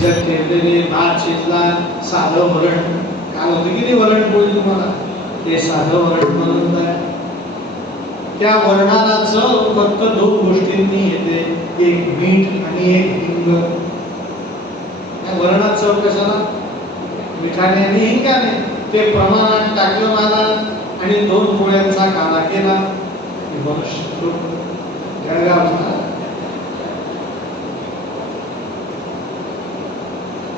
शिजत ठेवलेले भात शिजला, साधं वरण. काल होतं की नाही वरण पोळी तुम्हाला, ते साधं वरण बनवत आहे. त्या वरणाला चव फक्त दोन गोष्टींनी येते, एक मीठ आणि एक हिंग. त्या वरणात चव कशाला? मिठाने आणि हिंगाने. ते प्रमाणात टाकलं मला आणि 2 पोळ्यांचा काला केला. मनुष्य जळगावचा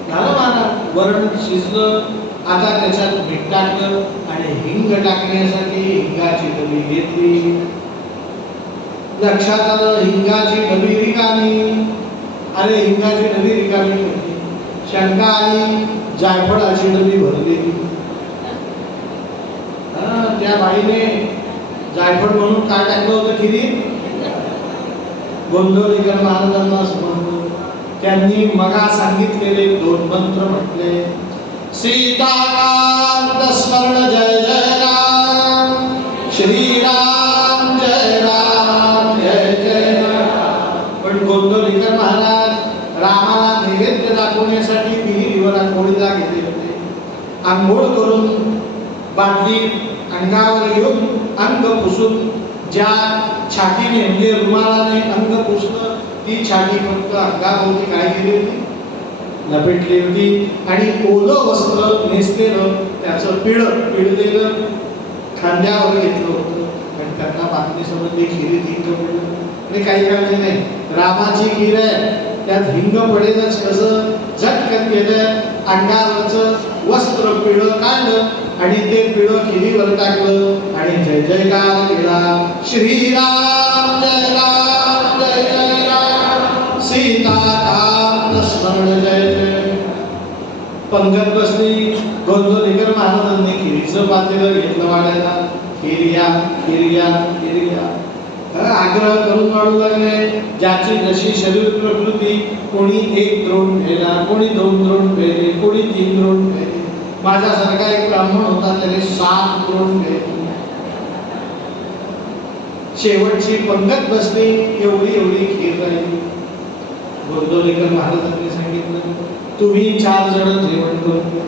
झालं मला वरण शिजलं. आता त्याच्यात मीठ टाकलं आणि हिंग टाकण्यासाठी हिंगाची डबी घेतली. लक्षात आलं हिंगाची डबी रिकामी. अरे हिंगाची डबी रिकामी होती. शंका आली, जायफळाची डबी भरलेली. त्या बाईने जायफळ म्हणून काय टाकलं होतं खिरीत? गोंधळीकर महाराजांना समजलं. त्यांनी मगा सांगितलेले 2 मंत्र म्हटले, सीताकांत स्मरण जय जय राम, श्रीराम जय राम जय जय राम. पण गोंधळीकर महाराज रामाला नैवेद्य दाखवण्यासाठी विहिरीवर आंघोळीला गेले होते. आंघोळ करून बादली अंगावर घेऊन अंग पुसून, ज्या छातीने म्हणजे रुमालाने अंग पुसलं, ती छाती फक्त अंगाभोवती काय केली होती? लपेटली होती. आणि ओलं वस्त्र नेसलेलं त्याचं पिळलेलं खांद्यावर घेतलं होतं. आणि त्यांना बातमी समजली खिरीत हिंग पडलं. आणि काही काळजी नाही, रामाची खीर आहे, त्यात हिंग पडेलच कसं. झटकन केलं, अंगावरचं वस्त्र पिळं काढलं आणि ते पिळं खिरीवर टाकलं आणि जय जयकार केला. श्रीराम जय राम जय जय राम, सीताकांत स्मरण जय जय. पंगत बसली. गोंधळीकर महाराजांनी खिरीचं पातेलं घेतलं वाढायला. खिरिया खिरिया खिरिया आग्रह करून वाढू लागले. ज्याची जशी शरीर प्रकृती, कोणी 1 द्रोण पेला, कोणी 2 द्रोण पेले, कोणी 3 द्रोण पेले. माझ्यासारखा एक ब्राह्मण होता, त्याने 7 द्रोण पेले. शेवटची पंगत बसली, एवढी खीर राहिली. गोंधळीकर महाराजांनी सांगितलं, तुम्ही 4 जण जेवण करून घ्या.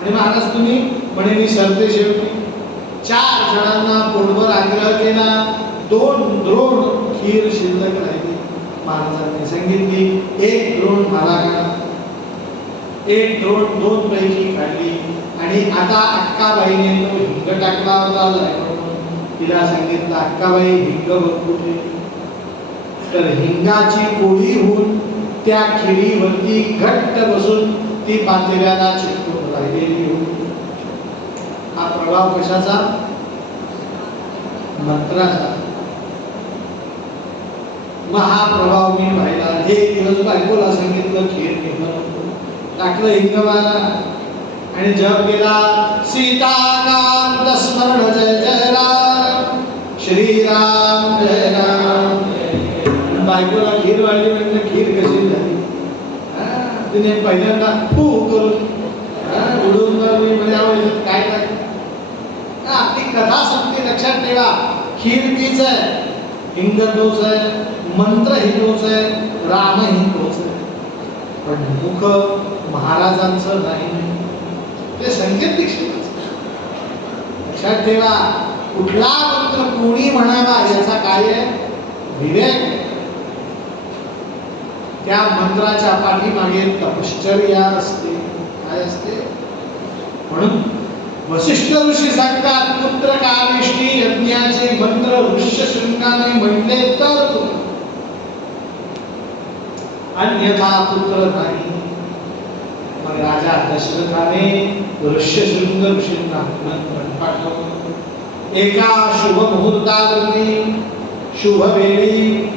आणि महाराज तुम्ही म्हणे मी सरते शेवटी. 4 जणांना पोटभर आग्रह केला. 2 द्रोण खीर शिल्लक राहिली. महाराजांनी सांगितली 1 द्रोण मला काढा. 1 द्रोण 2 पैकी काढली. आणि आता अक्काबाईने तो हिंग टाकला होता. तिला सांगितलं अक्काबाई हिंग भरपूर ठेवली. तर हिंगाची पोळी होऊन त्या खिरीवरती घट्ट बसून ती पातेल्याला चिकटून राहिलेली होती. हा प्रभाव कशाचा? मंत्राचा. महाप्रभाव मी पाहिला. 1 दिवस बायकोला सांगितलं खीर मी बनवतो. टाकलं हिंगवाला आणि जप केला. सीताकांत स्मरण जय जय राम, श्रीराम जय राम. बायकोला खीर वाढली. म्हटलं खीर कशी झाली? तिने पहिल्यांदा फू करून उडून म्हणजे काय आपली कथा सांगते. लक्षात ठेवा, खीर तीच आहे, हिंग तोच आहे, मंत्र ही तोच आहे, राम ही तोच आहे. पण मुख महाराजांचं नाही, ते संकेत दीक्षित. लक्षात ठेवा, कुठला मंत्र कोणी म्हणावा याचा काय आहे? विवेक. त्या मंत्राच्या पाठीमागे तपश्चर्या असते. काय असते? म्हणून वसिष्ठ ऋषी सांगतात, पुत्र कामेष्टी यज्ञाचे मंत्र ऋष्यशृंगाने म्हणले तर अन्यथा पुत्र नाही. मग राजा दशरथाने ऋष्यशृंग ऋषींना मंत्र पाठवलं. एका शुभ मुहूर्तावरती शुभ वेळी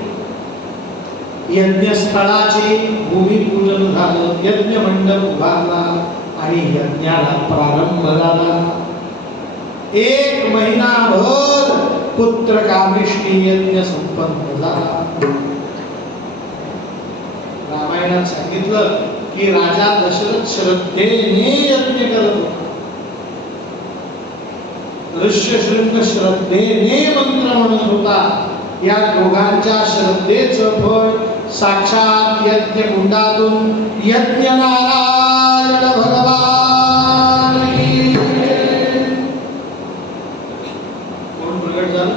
यज्ञस्थळाचे भूमिपूजन झालं. यज्ञ मंडप उभारला आणि यज्ञाला प्रारंभ झाला. 1 महिनाभर पुत्र कामेष्टी यज्ञ संपन्न झाला. रामायणात सांगितलं की राजा दशरथ श्रद्धेने यज्ञ करत होता. ऋष्यशृंग श्रद्धेने मंत्र म्हणत होता. या दोघांच्या श्रद्धेचं फळ साक्षात यज्ञ कुंडातून यज्ञ नारायण भगवान की कोण प्रगट झालं.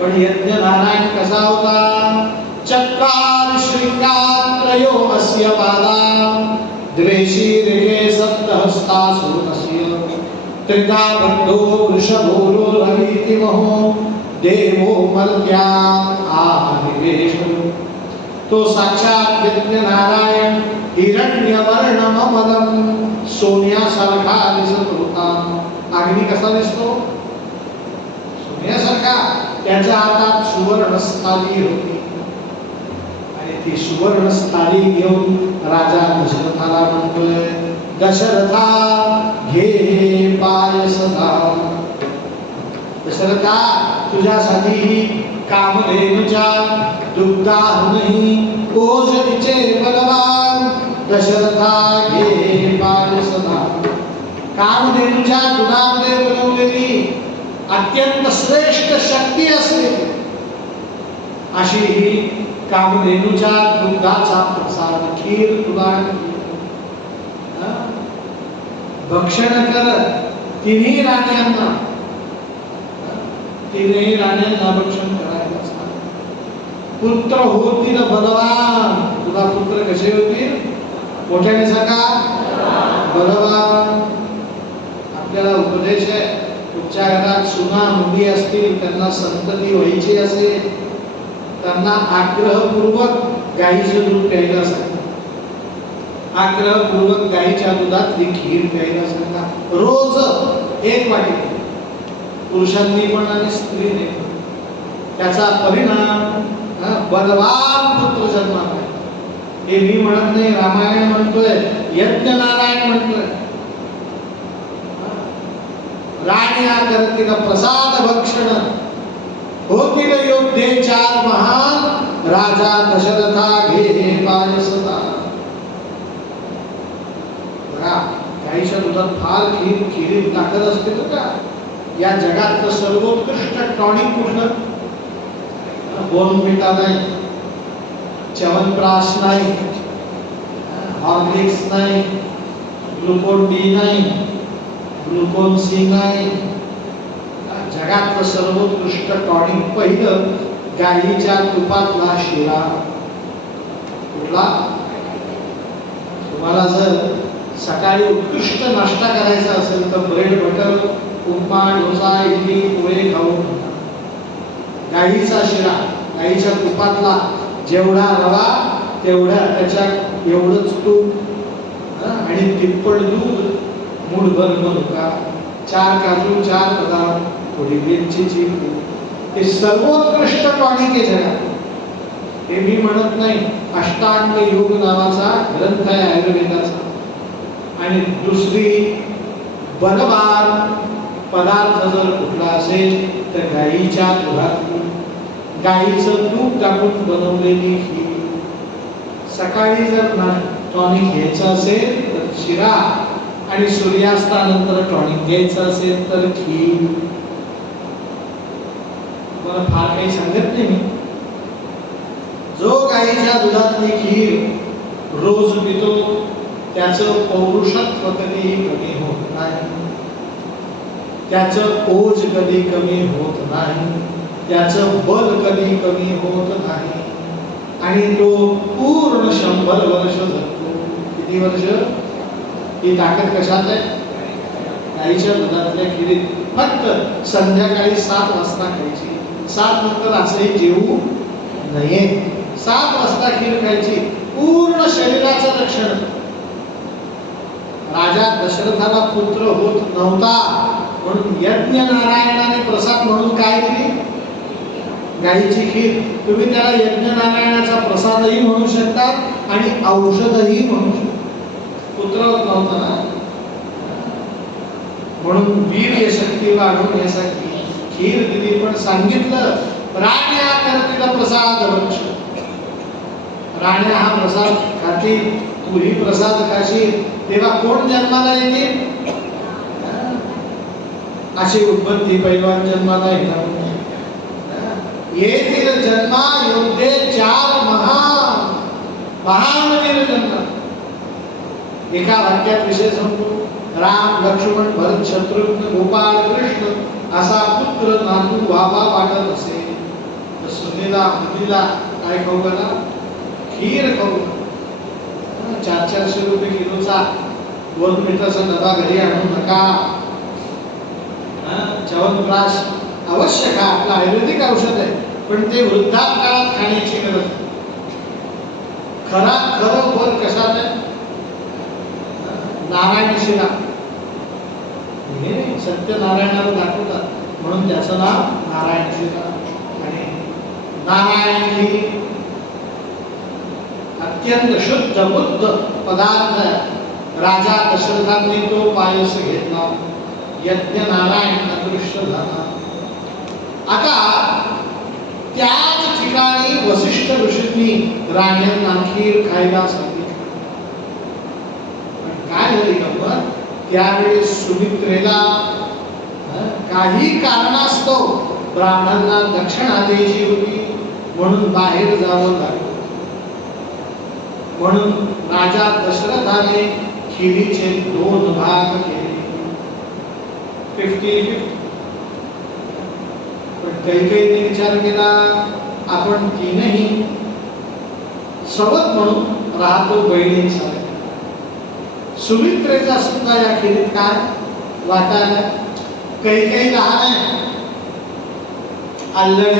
पण यज्ञ नारायण कसा होता. चक्रार श्रृंगात्रयो अस्य पादा द्वेषी रेखे सप्तहस्ता सुरस्य त्रिधा बद्धो वृषभो रवीति महो देवो मर्त्या आदिवेश. तो साक्षात यज्ञ नारायण हिरण्यवर्ण ममलम सोन्यासारखा दिसत होता. अग्नी कसा दिसतो. सोन्यासारखा. त्याच्या हातात सुवर्ण स्थाली होती आणि ती सुवर्ण स्थाली घेऊन राजा दशरथाला म्हणतोय दशरथा घे पायसदा. दशरथा तुझ्यासाठी ही कामधेनुच्या दुग्धाहूनही ओषधीचे बलवान दशरथा घे पायसदा. कामधेनुच्या दुधामध्ये बनवलेली अत्यंत श्रेष्ठ शक्ती असते अशी ही कामधेनुच्या दुधाचा प्रसाद खीर तुला भक्षण कर. तिन्ही राण्यांना भक्षण करायला सांग. पुत्र होतील बलवान. तुला पुत्र कसे होतील. मोठ्याने सांगा बलवान. आपल्याला उपदेश आहे. तुमच्या घरात सुना मुली असतील त्यांना संतती व्हायची असेल त्यांना आग्रहपूर्वक गाईचं दूध प्यायला सांगा. आग्रहपूर्वक गाईच्या दुधातली खीर प्यायला सांगा. रोज एक वाटी. पुरुषांनी पण आणि स्त्रीने पण. त्याचा परिणाम बलवान पुत्र जन्माला. हे मी म्हणत नाही. रामायण म्हणतोय. यज्ञ नारायण म्हणतोय. राण्या करतील प्रसाद भक्षण होतील योद्धे चार महान राजा दशरथा घे पायसदा. गाईच्या दुधात फार खीर ताकद असते बरं का. या जगातलं सर्वोत्कृष्ट टॉनिक कुठलं. बोर्नव्हिटा नाही, च्यवनप्राश नाही, हॉर्लिक्स नाही, ग्लुकोन डी नाही, ग्लुकोन सी नाही. जगातलं सर्वोत्कृष्ट टॉनिक पहिलं गाईच्या तुपातला शिरा. कुठला. तुम्हाला जर सकाळी उत्कृष्ट नाश्ता करायचा असेल तर ब्रेड बटर उपमा डोसा इडली पोहे खाऊन गाईचा शिरा. गाईच्या तुपातला जेवढा रवा तेवढा त्याच्यात एवढंच तूप आणि तिप्पट दूध मूठभर मनुका 4 काजू 4 बदाम थोडी वेलचीची पूड. हे सर्वोत्कृष्ट टॉनिक आहे जगात. हे मी म्हणत नाही. अष्टांग योग नावाचा ग्रंथ आहे आयुर्वेदाचा. आणि दुसरी बलवान पदार्थ जर कुठला असेल तर गाईच्या दुधातली गाईचं तूप टाकून बनवलेली खीर. सकाळी जर टॉनिक घ्यायचं असेल तर शिरा आणि सूर्यास्तानंतर टॉनिक घ्यायचं असेल तर खीर. तुम्हाला फार काही सांगत नाही मी. जो गाईच्या दुधातली खीर रोज पितो त्याचं पौरुषत्व कधी कमी होत नाही. त्याचं ओज कधी कमी होत नाही. त्याचं बल कधी कमी होत नाही. आणि तो पूर्ण 100 वर्ष जगतो. किती वर्ष. ही ताकद कशात आहे. गाईच्या दुधातल्या खिरीत. फक्त संध्याकाळी 7 वाजता खायची. 7 नंतर असंही जेवू नये. 7 वाजता खीर खायची. पूर्ण शरीराचं रक्षण. राजा दशरथाला पुत्र होत नव्हता म्हणून यज्ञ नारायणाने प्रसाद म्हणून काय दिली. गाईची खीर. तुम्ही त्याला यज्ञ नारायणाचा प्रसादही म्हणू शकता आणि औषधही म्हणू शकता. पुत्र होत नव्हता ना म्हणून वीर्य शक्ती वाढून यासाठी खीर दिली. पण सांगितलं राण्या करतील प्रसाद भक्ष. राण्या हा प्रसाद खातील. तूही प्रसाद खाशील तेव्हा कोण जन्माला येतील. अशी उत्पत्ती पैलवान जन्माला येणार. येतील जन्मा योद्धे चार महान वीर जन्म. एका वाक्यात विषय संपतो. राम लक्ष्मण भरत शत्रुघ्न गोपाळ कृष्ण असा पुत्र नातू व्हावा वाटत असे तर सुनेला मुलीला काय खाऊ घाला? खीर खाऊ. 400 रुपये किलोचा बोर्नव्हिटाचा डबा घरी आणू नका. च्यवनप्राश अवश्य खा, आपलं आयुर्वेदिक औषध आहे, पण ते वृद्धापकाळात खाण्याची गरज नाही. खरं वर कशात आहे? नारायण शिरा. सत्यनारायणाला दाखवतात म्हणून त्याचं नाव नारायण शिरा. आणि नारायण ही अत्यंत शुद्ध बुद्ध पदार्थ आहे. राजा दशरथांनी तो पायस घेतला. यज्ञ नारायण अदृश्य झाला. आता त्याच ठिकाणी वसिष्ठ ऋषींनी राण्यांना खीर खायला सांगितलं. पण काय झाली गंमत? त्यावेळेस सुमित्रेला काही कारणास्तव ब्राह्मणांना दक्षिणा द्यायची होती म्हणून बाहेर जावं लागलं. म्हणून राजा दशरथाने खिरीचे 2 भाग केले. 50-50. पण कैकेयीने विचार केला आपण तीनही सवत म्हणून राहतो बहिणींसारखे. सुमित्रेचा सुद्धा या खिरीत काय वाटा आहे? कैकेयी लहान आहे, अल्लड,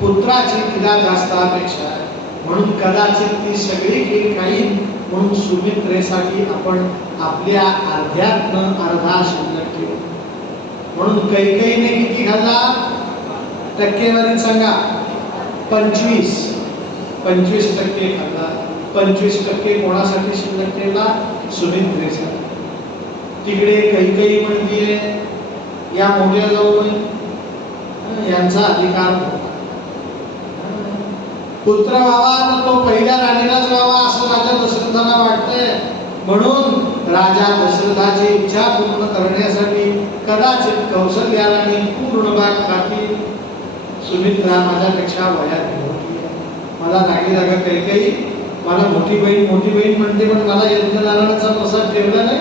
पुत्राची तिला जास्त अपेक्षा आहे म्हणून कदाचित ती सगळी खीर खाईल. म्हणून सुमित्रेसाठी आपण आपल्या अर्ध्यातनं अर्धा शिल्लक ठेवू. म्हणून कैकेयीने किती खाल्ला? टक्केवारी सांगा. 25% खाल्ला. 25% कोणासाठी शिल्लक ठेवला? सुमित्रेसाठी. तिकडे कैकेयी म्हणते या मोठ्या जाऊबाई यांचा अधिकार होता. पुत्र व्हावा तर तो पहिल्या राणीलाच व्हावा असं राजा दशरथाला वाटतंय. म्हणून राजा दशरथाची इच्छा पूर्ण करण्यासाठी कदाचित कौशल्या राणी पूर्ण भाग खातील. सुमित्रा माझ्यापेक्षा वयात मोठी आहे. मला लागली जागा कैकेयी मला मोठी बहीण म्हणते पण मला यज्ञ नारायणाचा प्रसाद ठेवला नाही.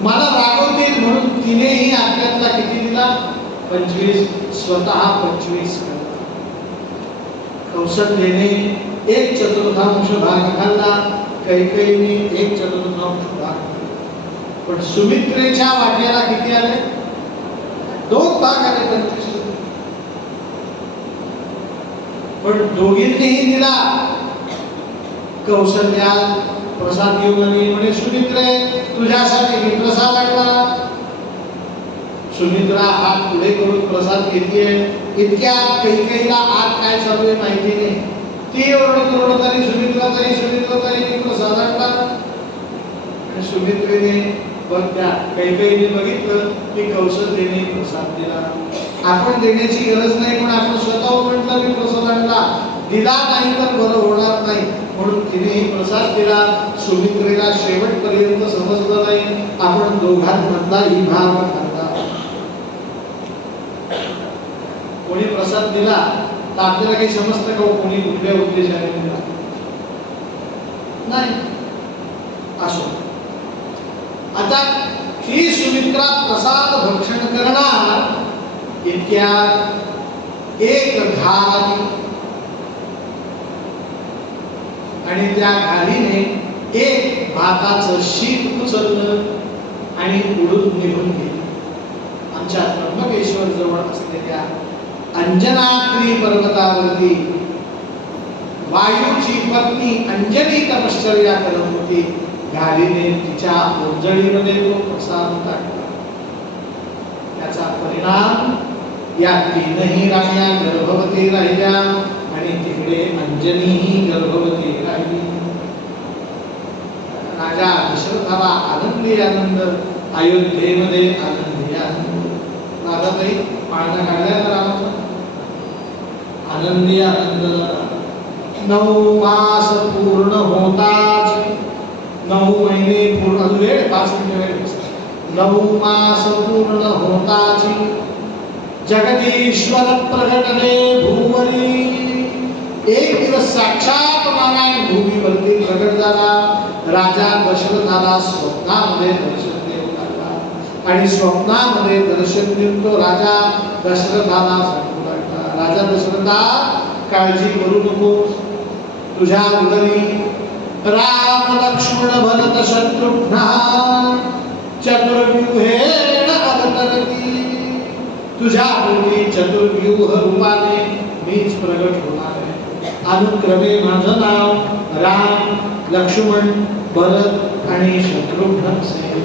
मला रागवतील म्हणून तिनेही आपल्यातला किती दिला? 25. स्वतः 25 कौशल्याने 1/4 भाग खाल्ला. कैकेयीने 1/4 भाग. पण सुमित्रेच्या वाट्याला किती आले? 2 भाग आले. 25. पण दोघींनीही दिला. कौशल्या प्रसाद घेऊन आली. म्हणे सुमित्रे तुझ्यासाठी मी प्रसाद आणला. सुमित्रा हात पुढे करून प्रसाद घेते. इतक्या कैकेयीला आत काय चालू आहे माहिती नाही. ती ओरडत आली सुमित्रा तरी मी प्रसाद आणला. आणि सुमित्रेने त्या कैकेयीने बघितलं की कौशल्याने प्रसाद दिला. आपण देण्याची गरज नाही पण आपण स्वतःहून म्हटलं मी प्रसाद आणला. दिला नाही तर बरं होणार नाही म्हणून तिने प्रसाद दिला. सुमित्रेला शेवटपर्यंत समजलं नाही आपण दोघांमधलाही भाग खाल्ला. कोणी प्रसाद दिला तर आपल्याला काही समजतं का कोणी कुठल्या उद्देशाने दिला? नाही. असो आता ही सुमित्रा प्रसाद भक्षण करणार इतक्या एक घाल आणि त्या घालीने एक भाताचं शीत उचललं आणि उडून निघून गेली. आमच्या त्र्यंबकेश्वर जवळ असलेल्या अंजनाद्री पर्वतावरती वायूची पत्नी अंजनी तपश्चर्या करत होती. घालीने तिच्या ओंजळीमध्ये तो प्रसाद टाकला. त्याचा परिणाम या 3ही राण्या गर्भवती राहिल्या आणि तिकडे अंजनीही गर्भवती राहिली. राजा दशरथाला आनंदी आनंद, अयोध्येमध्ये आनंदी आनंद. राधाताई पाळणा काढल्या ना रामाचा? आनंदी आनंद झाला. 9 मास पूर्ण होताच 9 महिने पूर्ण वेळ 5 मिनिट वेळ 9 मास पूर्ण होताच जगदीश्वर प्रगटले भूवरी. एक दिवस साक्षात नारायण भूमीवरती प्रगट झाला. राजा दशरथाला स्वप्नामध्ये दर्शन देऊ लागला आणि स्वप्नामध्ये दर्शन देऊन तो राजा दशरथाला सांगू लागला, राजा दशरथा काळजी करू नको, तुझ्या उदरी राम लक्ष्मण भरत शत्रुघ्न चतुर्व्यूहेन अवतरती. तुझ्या पोटी चतुर्व्यूह रूपाने मीच प्रगट होणार आहे. अनुक्रमे माझं नाव राम लक्ष्मण भरत आणि शत्रुघ्न असेल.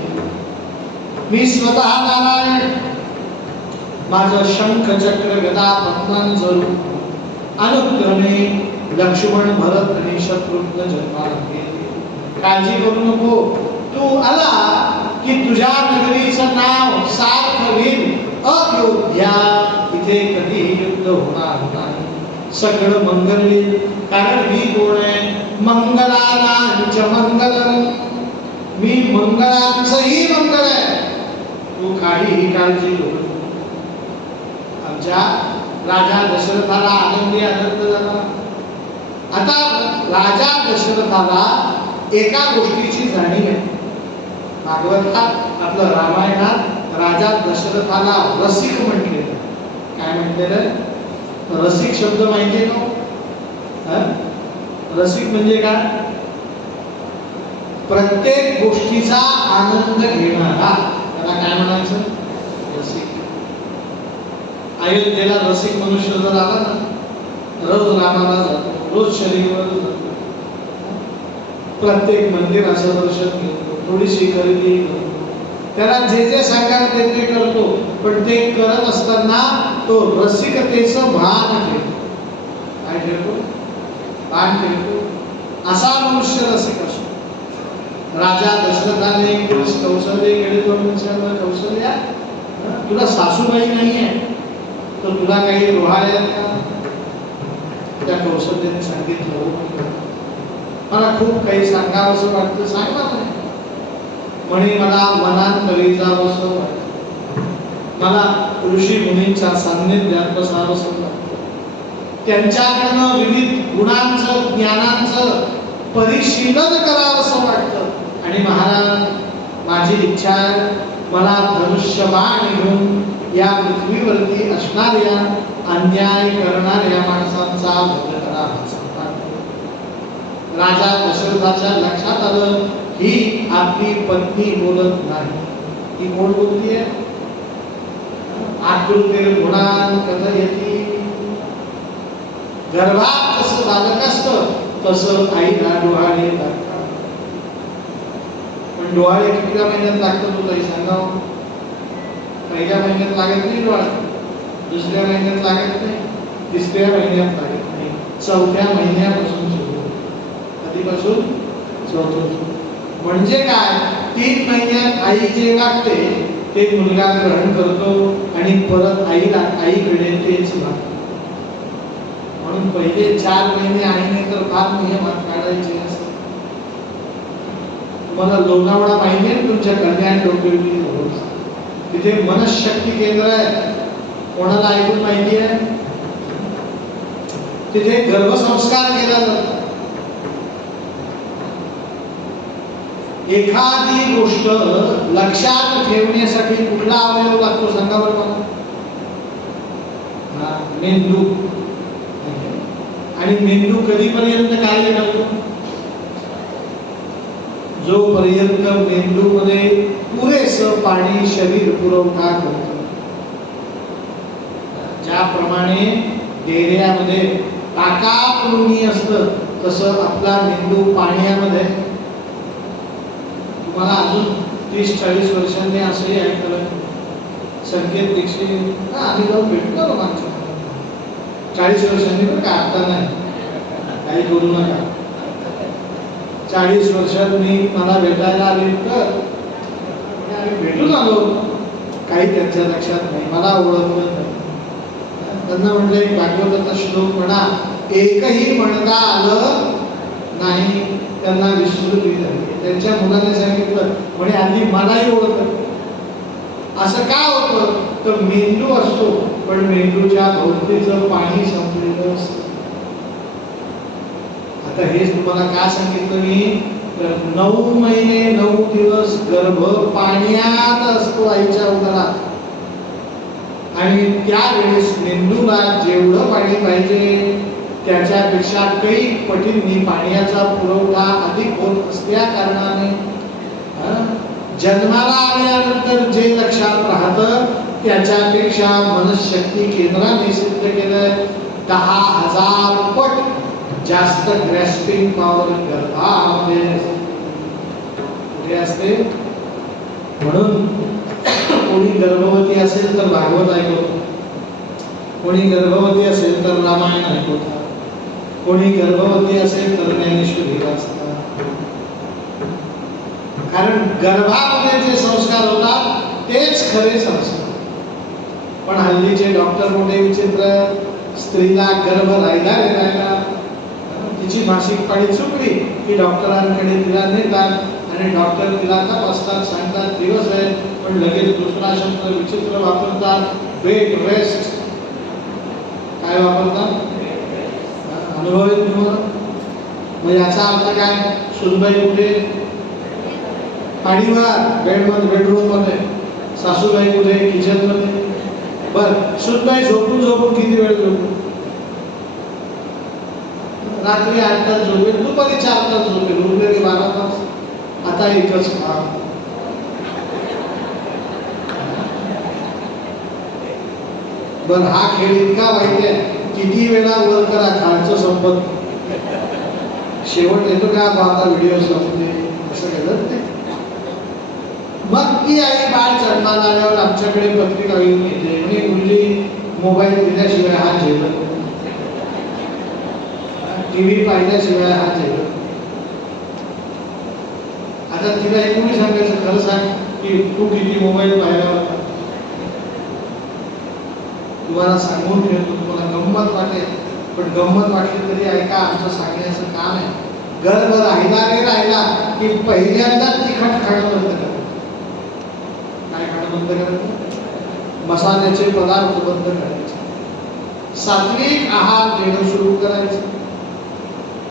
मी स्वतः नारायण, माझं शंख चक्र गदा पद्मांचं रूप अनुक्रमे लक्ष्मण भरत आणि शत्रुघ्न जन्माला येतील. काळजी करू नको, तू आला की तुझ्या नगरीचं नाव सार्थ होईल अयोध्या. इथे कधीही युद्ध होणार नाही, सगळं मंगल होईल. कारण मी कोण आहे? मंगलानांच मंगलम, मी मंगळांचंही मंगल आहे. तू काहीही काळजी करू नको. आमच्या राजा दशरथाला आनंदी आनंद झाला. आता राजा दशरथाला एका गोष्टीची जाणीव आहे. भागवतात आपलं रामायणात राजा दशरथाला रसिक म्हटलेलं. काय म्हटलेलं? रसिक शब्द माहितीये का? रसिक म्हणजे काय? प्रत्येक गोष्टीचा आनंद घेणारा, त्याला काय म्हणायचं? रसिक. अयोध्येला रसिक मनुष्य जर आला ना, रोज रामाला जातो, रोज शरीरावर जातो, प्रत्येक मंदिराचं दर्शन घेतो, थोडीशी खरेदी करतो, त्याला जे जे सांगाल ते करतो. पण ते करत असताना तो रसिकतेचं भान ठेवतो. काय ठेवतो? भान ठेवतो. असा मनुष्य रसिक असतो. राजा दशरथाने कौशल्येकडे जाऊन विचारलं, कौशल्या तुला सासूबाई नाहीये तर तुला काही रोहाळे आहेत का? त्या कौशल्याने सांगितलं, मला खूप काही सांगावंसं वाटतं, सांगा म्हणे. मला मनांतरी जावंसं वाटतं, मला ऋषी मुनींच्या सान्निध्यात बसावंसं वाटतं, त्यांच्याकडनं विविध गुणांचं ज्ञानांचं परिशीलन करावंसं वाटतं. आणि महाराज, माझी इच्छा आहे, मला धनुष्यबाण घेऊन या पृथ्वीवरती असणाऱ्या अन्याय करणाऱ्या माणसांचा वध करावा. राजा दशरथाच्या लक्षात आलं ही आपली पत्नी बोलत नाही. ती कोण बोलतीये? आकृतीर गुणान कथयती. गर्भात कसं बालक असतं तसं आईला डोहाळे लागतात. पण डोहाळे किती महिन्यात लागतात तुला सांगा? पहिल्या महिन्यात लागत नाही डोहाळे, दुसऱ्या महिन्यात लागत नाही, तिसऱ्या महिन्यात लागत नाही, चौथ्या महिन्यापासून सुरू. कधीपासून? चौथं. म्हणजे काय? 3 महिन्यात आई जे लागते ते मुलगा ग्रहण करतो आणि परत आईकडे तेच लागतं. म्हणून पहिले 4 महिने आईने तर फार नियमात काढायचे असतात. तुम्हाला लोणावळा माहिती आहे? तुमच्या कल्याण डोंबिवली तिथे मनशक्ती केंद्र आहे. कोणाला ऐकून माहिती आहे? तिथे गर्भसंस्कार केला जातो. एखादी गोष्ट लक्षात ठेवण्यासाठी कुठला अवयव लागतो सांगा बरं मला? मेंदू. आणि मेंदू कधीपर्यंत कार्य करतो? जोपर्यंत मेंदूमध्ये पुरेसं पाणी शरीर पुरवठा करतो. ज्याप्रमाणे डेऱ्यामध्ये ताकात लोणी असतं तसं आपला मेंदू पाण्यामध्ये. तुम्हाला अजून 30-40 वर्षांनी असंही ऐकलं, संकेत दीक्षित आम्ही जाऊन भेटलो ना मागच्या 40 वर्षांनी, पण का आता नाही, काही बोलू नका. 40 वर्षात मला भेटायला आले तर भेटून आलो, काही त्यांच्या लक्षात नाही, मला ओळखलं नाही. त्यांना म्हटलं एक भागवताचा श्लोक म्हणा, एकही म्हणता आलं नाही, त्यांना विस्मृती झाली. त्यांच्या मुलाने सांगितलं म्हणे आधी मलाही ओळखलं. असं का होतं? तर मेंदू असतो पण मेंदूच्या भोवतीचं पाणी संपलेलं असतं. आता हेच तुम्हाला का सांगितलं मी, 9 महिने 9 दिवस गर्भ पाण्यात असतो आईच्या उदरात, आणि त्यावेळेस मेंदूला जेवढं पाणी पाहिजे त्याच्यापेक्षा काही पटींनी पाण्याचा पुरवठा अधिक होत असल्या कारणाने जन्माला आल्यानंतर जे लक्षात राहतं त्याच्यापेक्षा मनशक्ती केंद्राने सिद्ध केलं 10,000 पट जास्त ग्रॅस्पिंग पॉवर गर्भामध्ये कुठे असते. म्हणून कोणी गर्भवती असेल तर भागवत ऐकवतो, कोणी गर्भवती असेल तर रामायण ऐकवतात, कोणी गर्भवती असेल तर ज्ञानेश्वरी वाचतात. कारण गर्भामध्ये जे संस्कार होतात तेच खरे संस्कार. पण हल्लीचे डॉक्टर मोठे विचित्र, स्त्रीला गर्भ राहिला तिची मासिक पाळी चुकली की डॉक्टरांकडे तिला नेतात आणि डॉक्टर तिला तपासतात, सांगतात दिवस आहे, पण लगेच दुसरा शब्द विचित्र वापरतात, बेड रेस्ट. काय वापरतात? अनुभव आहे तुम्हाला? मग याचा अर्थ काय? सुनबाई कुठे? पाडीवर, बेडमध्ये, बेडरूम मध्ये. सासूबाई कुठे? किचन मध्ये. बर, सुनबाई झोपून झोपून किती वेळ झोपून? रात्री 8 तास झोपेल, दुपारी 4 तास झोपेल, उरलेले 12 तास. आता एकच काम. बर, हा खेळ इतका वाईट आहे, किती वेळा वर करा खालचं संपत शेवट येतो का आता व्हिडिओ संपते असं केलं ते. मग ती आई बाळ जन्माला आल्यावर आमच्याकडे पत्रिका घेऊन येते आणि मुली मोबाईल दिल्याशिवाय हा जेवण, टीव्ही पाहिल्याशिवाय हा जेवण. आता तिला एक कोणी सांगायचं, खरं सांग की तू किती मोबाईल पाहिला होता? तुम्हाला सांगून ठेवतो, तुम्हाला गंमत वाटेल, पण गंमत वाटली तरी ऐका, आमचं सांगण्याचं काम आहे. गर्भ राहिला रे राहिला की पहिल्यांदा तिखट खाणं बंद करायचं. काय खाणं बंद करायचं? मसाल्याचे पदार्थ बंद करायचे, सात्विक आहार घेणं सुरू करायचं.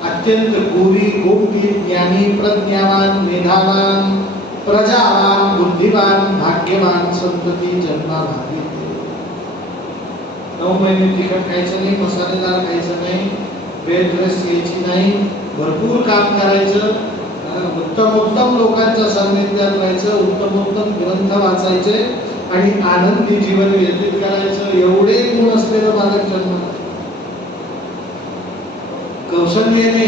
अत्यंत गोरी गोमटी, ज्ञानी, प्रज्ञावान, मेधावान, प्रजावान, बुद्धिवान, भाग्यवान संतती जन्माला येते. 9 महिने तिखट खायचं नाही, मसालेदार खायचं नाही, बेड रेस्ट घ्यायची नाही, भरपूर काम करायचं, उत्तम लोकांच्या सान्निध्यात राहायचं, उत्तम ग्रंथ वाचायचे आणि आनंदी जीवन व्यतीत करायचं. एवढे गुण असलेलं बालक जन्माला. कौशल्याने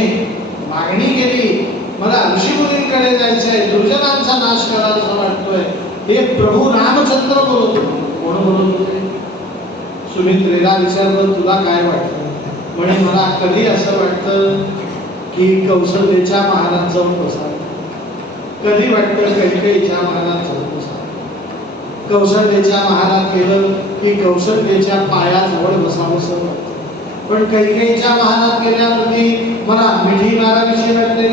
मागणी केली, मला ऋषीमुनींकडे जायचंय, दुर्जनांचा नाश करायचा वाटतोय, हे प्रभू रामचंद्र बोलत होते. कोण बोलत होते? सुमित्रेला विचारलं, तुला काय वाटतं? म्हणे, मला कधी असं वाटतं की कौशल्याच्या महालात जाऊन बसावं, कधी वाटतं कैकेयीच्या महालात जाऊन बसावं. कौशल्याच्या महालात गेलं की कौशल्याच्या पायाजवळ बसावंसं वाटतं, पण कैकेयीच्या महालात गेल्यावरती मला मिठी मारावीशी वाटते.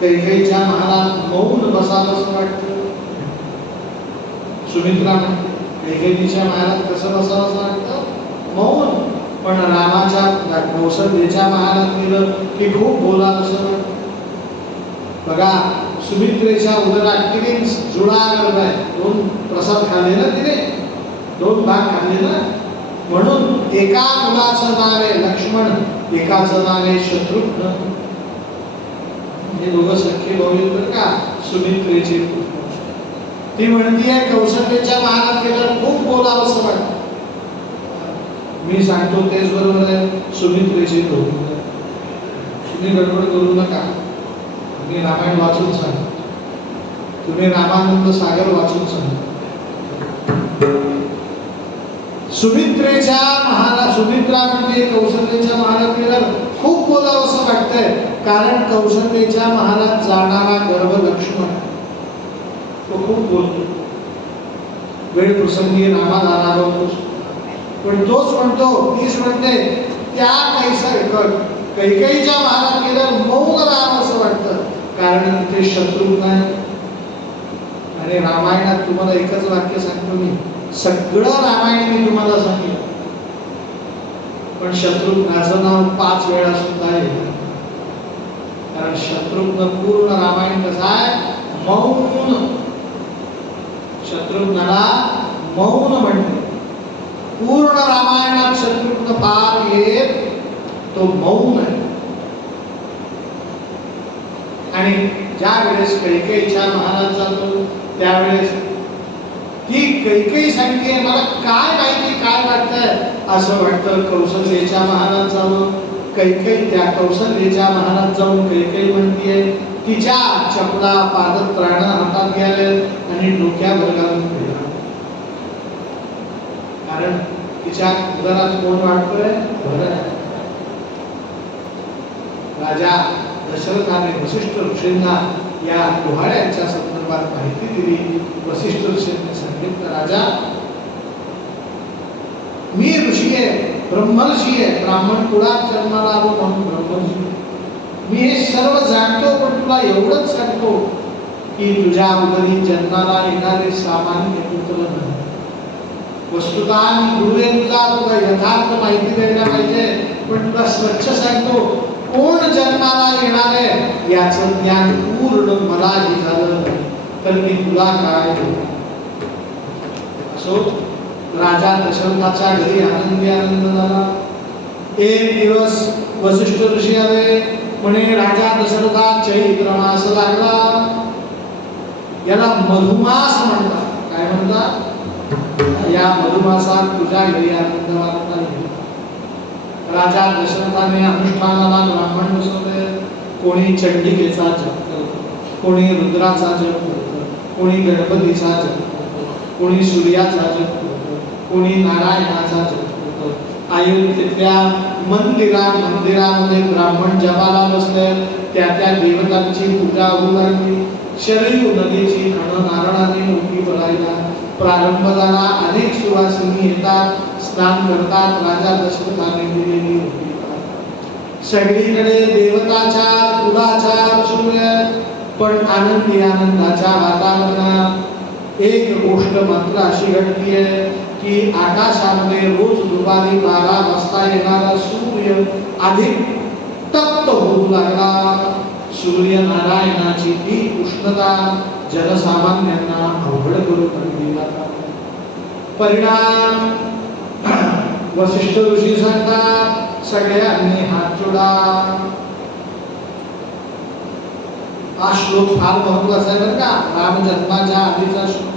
कैकेयीच्या महालात मौन बसावंसं वाटतं. सुमित्रा म्हणते, कैकेयीच्या महालात कसं बसावंसं वाटतं? मौन. पण रामाच्या कौशल्याच्या महालात गेलं की खूप बोलावंसं वाटतं. बघा, सुमित्रेच्या उदरात किती जुळा गर्भ आहे. 2 प्रसाद खाल्ले ना तिने, 2 भाग खाल्ले ना. म्हणून एका मुलाचं नाव आहे लक्ष्मण, एकाचं नाव आहे शत्रुघ्न. हे दोघं सख्खे भाऊ तर का सुमित्रेचे पुत्र. ती म्हणतीये कौशल्याच्या महालात गेल्यावर खूप बोलावंसं वाटतं. मी सांगतो तेच बरोबर आहे. सुमित्रेचे भाऊ, तुम्ही गडबड करू नका. मी रामायण वाचून सांगतो, तुम्ही रामानंद सागर वाचून सांगा. सुमित्रेच्या महालात, सुमित्रा म्हणजे कौशल्याच्या महालात गेल्यावर खूप बोलावंसं वाटतंय, कारण कौशल्याच्या महालात जाणारा गर्भ लक्ष्मण तो खूप बोलतो. वेळ प्रसंगी रामाला रागवतो, पण तोच म्हणतो, तीच म्हणते, त्या कैकेयीच्या महालात गेल्यावर मौन राहावं असं वाटतं, कारण तिथे शत्रुघ्न आहे. आणि रामायणात तुम्हाला एकच वाक्य सांगतो मी, सगळं रामायण मी तुम्हाला सांगितलं, पण शत्रुघ्नाचं नाव 5 वेळा सुद्धा येतं. कारण शत्रुघ्न पूर्ण रामायण कसं आहे, मौन. शत्रुघ्नाला मौन म्हणते. पूर्ण रामायणात शत्रुघ्न फार येत तो मौन आहे. आणि ज्या वेळेस कैकेयीच्या महाराज जातो त्यावेळेस ती कैकेयी सांगते, मला काय माहिती काय वाटतंय, असं वाटतं कौसल्येच्या महाराज जावं. कैकेयी त्या कौसल्येच्या महाराज जाऊन कैकेयी म्हणतीये, तिच्या चपला पादत्राणं हातात घ्यावे आणि डोक्यावर घालून फिरला. कारण तिच्या उदरात कोण वाटतोय, भरत. राजा दशरथाने वसिष्ठ ऋषींना या डोहाळ्यांच्या संदर्भात माहिती दिली. वसिष्ठ ऋषींनी सांगितलं, राजा मी ऋषी आहे, ब्रह्मर्षी आहे, ब्राह्मण कुळात जन्माला आलो म्हणून ब्रह्मर्षी. मी हे सर्व जाणतो, पण तुला एवढंच सांगतो की तुझ्या उदरी जन्माला येणारे सामान्य पुत्र नाही. वस्तुतः गुरुने तुला यथार्थ माहिती द्यायला पाहिजे, पण तुला स्वच्छ सांगतो, कोण जन्माला येणार आहे याचं ज्ञान पूर्ण मलाही झालं नाही, तर मी तुला काय असो. राजा दशरथाच्या घरी आनंद झाला. एक दिवस वसिष्ठ ऋषी आले, म्हणे राजा दशरथा चैत्र मास लागला, याला मधुमास म्हणतात. काय म्हणतात? या मधुमासात तुझ्या घरी आनंद वाटता येईल. राजा दशरथाने अनुष्ठानाला ब्राह्मण बसवले. कोणी चंडिकेचा जप करतो, कोणी रुद्राचा जप करतो, कोणी गणपतीचा जप करतो, कोणी सूर्याचा जप करतो, कोणी नारायणाचा जप करतो. अयोध्येतल्या मंदिरामध्ये ब्राह्मण जपाला बसले. त्या देवतांची पूजा होऊ लागली. शरयू नदीची खण नारळाने उभी भरायला प्रारंभ झाला. अनेक सुवासिनी येतात, स्नान करतात. राजा दशरथाने दिलेली सगळीकडे देवताच्या कुलाचार सुरू आहे, पण आनंदी आनंदाच्या वातावरणात एक गोष्ट मात्र अशी घडतीये की आकाशामध्ये रोज दुपारी 12 वाजता येणारा सूर्य अधिक तप्त होऊ लागला. सूर्यनारायणाची ती उष्णता जनसामान्यांना अवघड करून आणली जातात. परिणाम वसिष्ठ ऋषी सांगतात, सगळ्यांनी हात जोडा. हा श्लोक फार महत्वाचा आहे बरं का, राम जन्माच्या आधीचा श्लोक.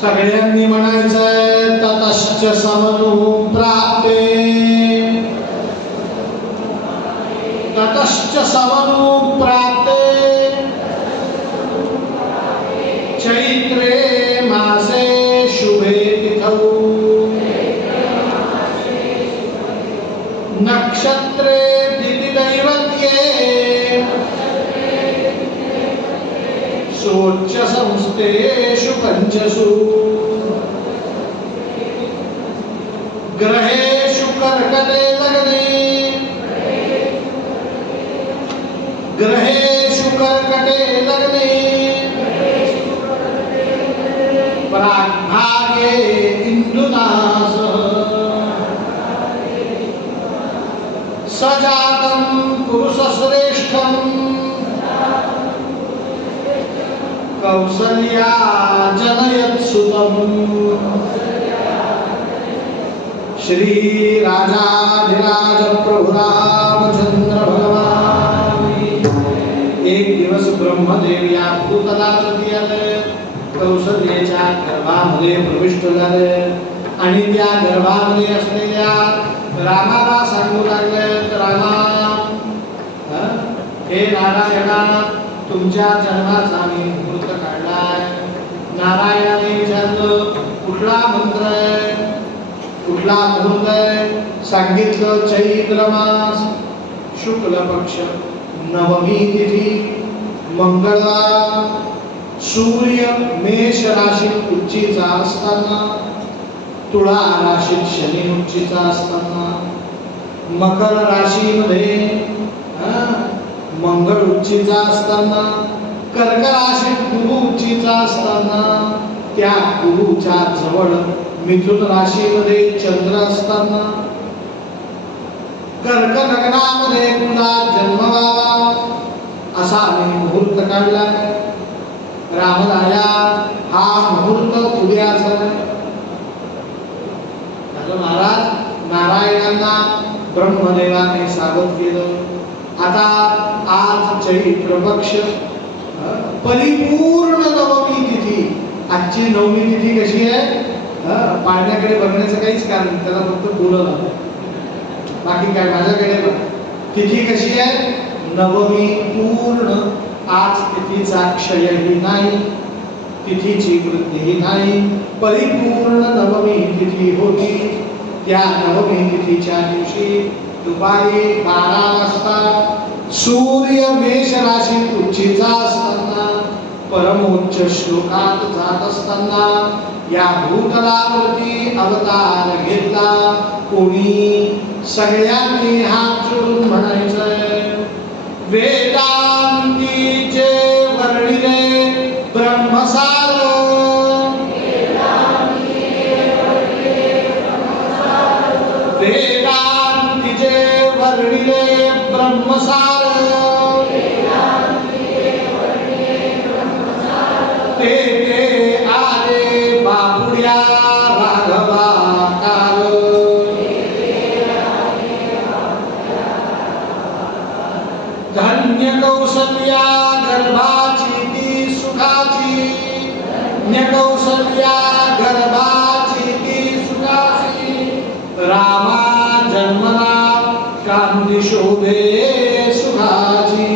सगळ्यांनी म्हणायचंय, ततश्च समनु प्राप्ते, ततश्च समनु प्राप्ते चैत्रे मासे शुभे तिथौ नक्षत्रे दितिदैवत्ये सोच्च संस्थेषु पंचसु ग्रहेषु कर्कटे लग्ने, ग्रहेषु कर्कटे लग्ने प्राग्भागे इन्दुना सजातं पुरुषश्रेष्ठं कौसल्या जनयत्सुतं. श्री राजाधिराज प्रभु रामचंद्र भगवान. एक दिवस ब्रह्मदेव या भूतलावरती आले, कौसल्याच्या गर्भामध्ये प्रविष्ट झाले आणि त्या गर्भामध्ये असलेल्या रामाला सांगू लागले, रामा हे नारायणा, तुमच्या जन्माचा मी मुहूर्त काढलाय. नारायणाने विचारलं, कुठला मंत्र आहे, कुठला मुहूर्त आहे? सांगितलं, चैत्र मास, शुक्ल पक्ष, नवमी तिथी, मंगळवार, सूर्य मेष राशीत उच्चीचा असताना, तुळा राशीत शनी उच्चीचा असताना, मकर राशीमध्ये मंगळ उच्चीचा असताना, कर्क राशीत गुरु उच्चीचा असताना, त्या गुरुच्या जवळ मिथुन राशीमध्ये चंद्र असताना, कर्क लग्नामध्ये तुला जन्म व्हावा असा आम्ही मुहूर्त काढलाय. रामराया हा मुहूर्त उद्याचा महाराज नारायणांना ब्रह्मदेवाने सावध केलं. आता आज चैत्र पक्ष परिपूर्ण नवमी तिथी. आजची नवमी तिथी कशी आहे? पाळण्याकडे बघण्याचं काहीच कारण नाही, त्याला फक्त बोलवलं बाकी काय. माझ्याकडे बघ तिथी कशी आहे? नवमी पूर्ण. आज तिथीचा क्षयही नाही, तिथीची वृद्धीही नाही, परिपूर्ण नवमी तिथी होती. त्या नवमी तिथीच्या दिवशी दुपारी 12 वाजता सूर्य मेष राशीत उच्चीचा असताना, परमोच्च श्लोकात जात असताना या भूतलावरती अवतार घेतला. कोणी? सगळ्यांनी हात जोडून म्हणायचंय, वेदांतीचे वर्णिले ब्रह्मसार, वेदांतीचे वर्णिले ब्रह्मसार, ते ते आले बापुड्या राघवाकार. धन्य कौसल्या गर्भाची ती सुखाची, धन्य कौसल्या गर्भाची ती सुखाची, रामा जन्मला कांती शोभे सुखाची.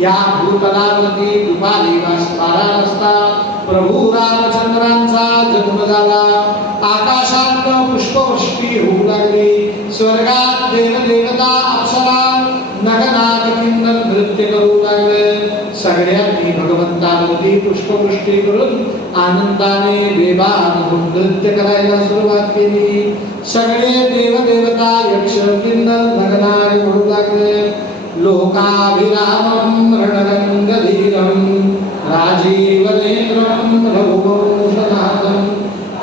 या भूतलावरती दुपारी 12 वाजता प्रभू रामचंद्रांचा जन्म झाला. आकाशात पुष्पवृष्टी होऊ लागली. स्वर्गात देवदेवता अप्सरा नगनाग किन्नर नृत्य करू लागले. सगळ्यांनी भगवंतावरती पुष्पवृष्टी करून आनंदाने बेभान होऊन नृत्य करायला सुरुवात केली. सगळे देवदेवता यक्ष किन्नर नगनाग म्हणू लागले. लोकाभिरामं रणरंगधीरं राजीवनेत्रं रघुवंशनाथं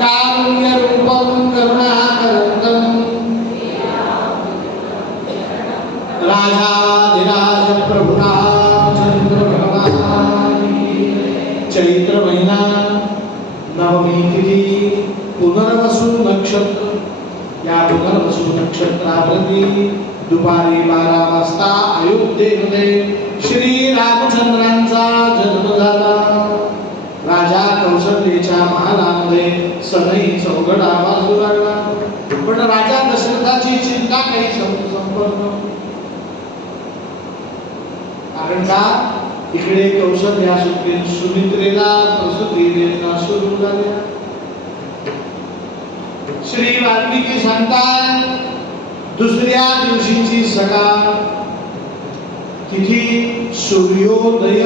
कारुण्यरूपं करुणाकरं राजाधिराज प्रभुरामचंद्र भगवान. चैत्र महिना नवमी तिथी पुनर्वसु नक्षत्र. या पुनर्वसु नक्षत्रावरती दुपारी 12 वाजता अयोध्येमध्ये श्री रामचंद्रांचा जन्म झाला. राजा कौशल्येच्या महालामध्ये सनई चौघडा वाजू लागला. पण राजा दशरथाची चिंता काही संपन्न. कारण का? इकडे कौशल्यासून सुमित्रेला प्रसूती वेदना सुरू झाल्या. श्री वाल्मिकी सांगतात, दुसऱ्या दिवशीची सकाळ तिथी सूर्योदय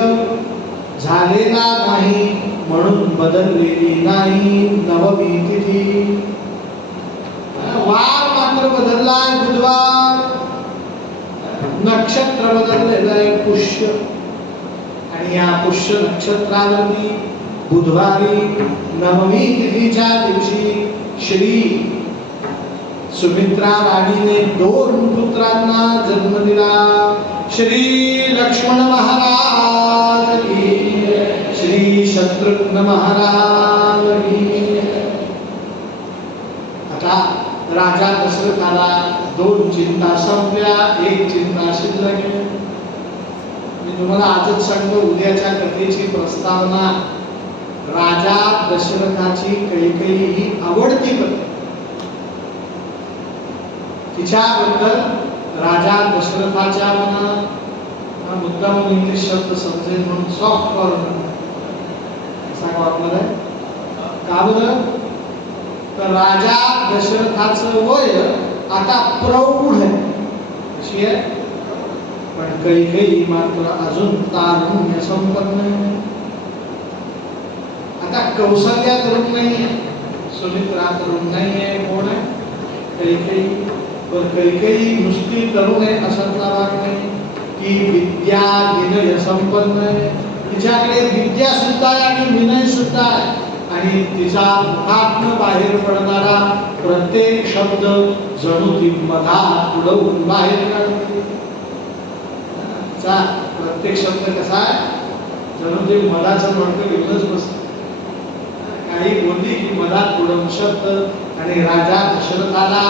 झालेला नाही म्हणून बदललेली नाही नवमी तिथी. वार मात्र बदललाय बुधवार. नक्षत्र बदललेलं आहे पुष्य. आणि या पुष्य नक्षत्रावरती बुधवारी नवमी तिथीच्या दिवशी श्री सुमित्रा राणीने 2 पुत्रांना जन्म दिला. श्री लक्ष्मण महाराज की, श्री शत्रुघ्न महाराज की. आता राजा दशरथाला 2 चिंता संपल्या, 1 चिंता शिल्लक आहे. मी तुम्हाला आजच सांगतो, उद्याच्या कथेची प्रस्तावना राजा दशरथाची कैकेयी ही आवडती कथा. तिच्याबद्दल राजा दशरथाच्या मनात मुद्दाम इंग्लिश शब्द समजेल म्हणून सॉफ्ट कॉर्नर असा वापरला आहे. का बरं? तर राजा दशरथाचं वय आता प्रौढ आहे. कशी आहे? पण कैकेयी मात्र अजून तारुण्य संपन्न आहे. आता कौशल्या तरुण नाही, सुमित्रा तरुण नाहीये, कोण आहे? कैकेयी. पण कैकेयी नुसती तरुण आहे अशातला भाग नाही, ती विद्या विनय संपन्न आहे. तिच्याकडे विद्या सुद्धा आहे आणि विनय सुद्धा आहे. आणि तिचा मुखातून बाहेर पडणारा प्रत्येक शब्द जणू ती मधात उडवून बाहेर काढते. तिचा प्रत्येक शब्द कसा आहे? जणू ते मधाचं मडकं घेऊनच बसतं. काही बोलली की मधात उडवून शब्द. आणि राजा दशरथाला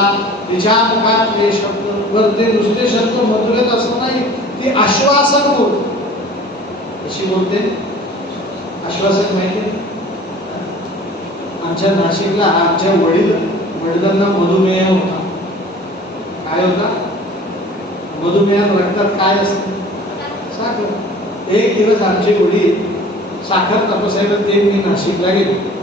तिच्या मुखातले शब्द वर ते नुसते शब्द मधुर आहेत असं नाही, ती आश्वासन बोलते. कशी बोलते? आश्वासन माहिती? आमच्या नाशिकला आमच्या वडिलांना मधुमेह होता. काय होता? मधुमेह रक्तात काय असतं? साखर. एक दिवस आमचे वडील साखर तपासायला ते मी नाशिकला गेलो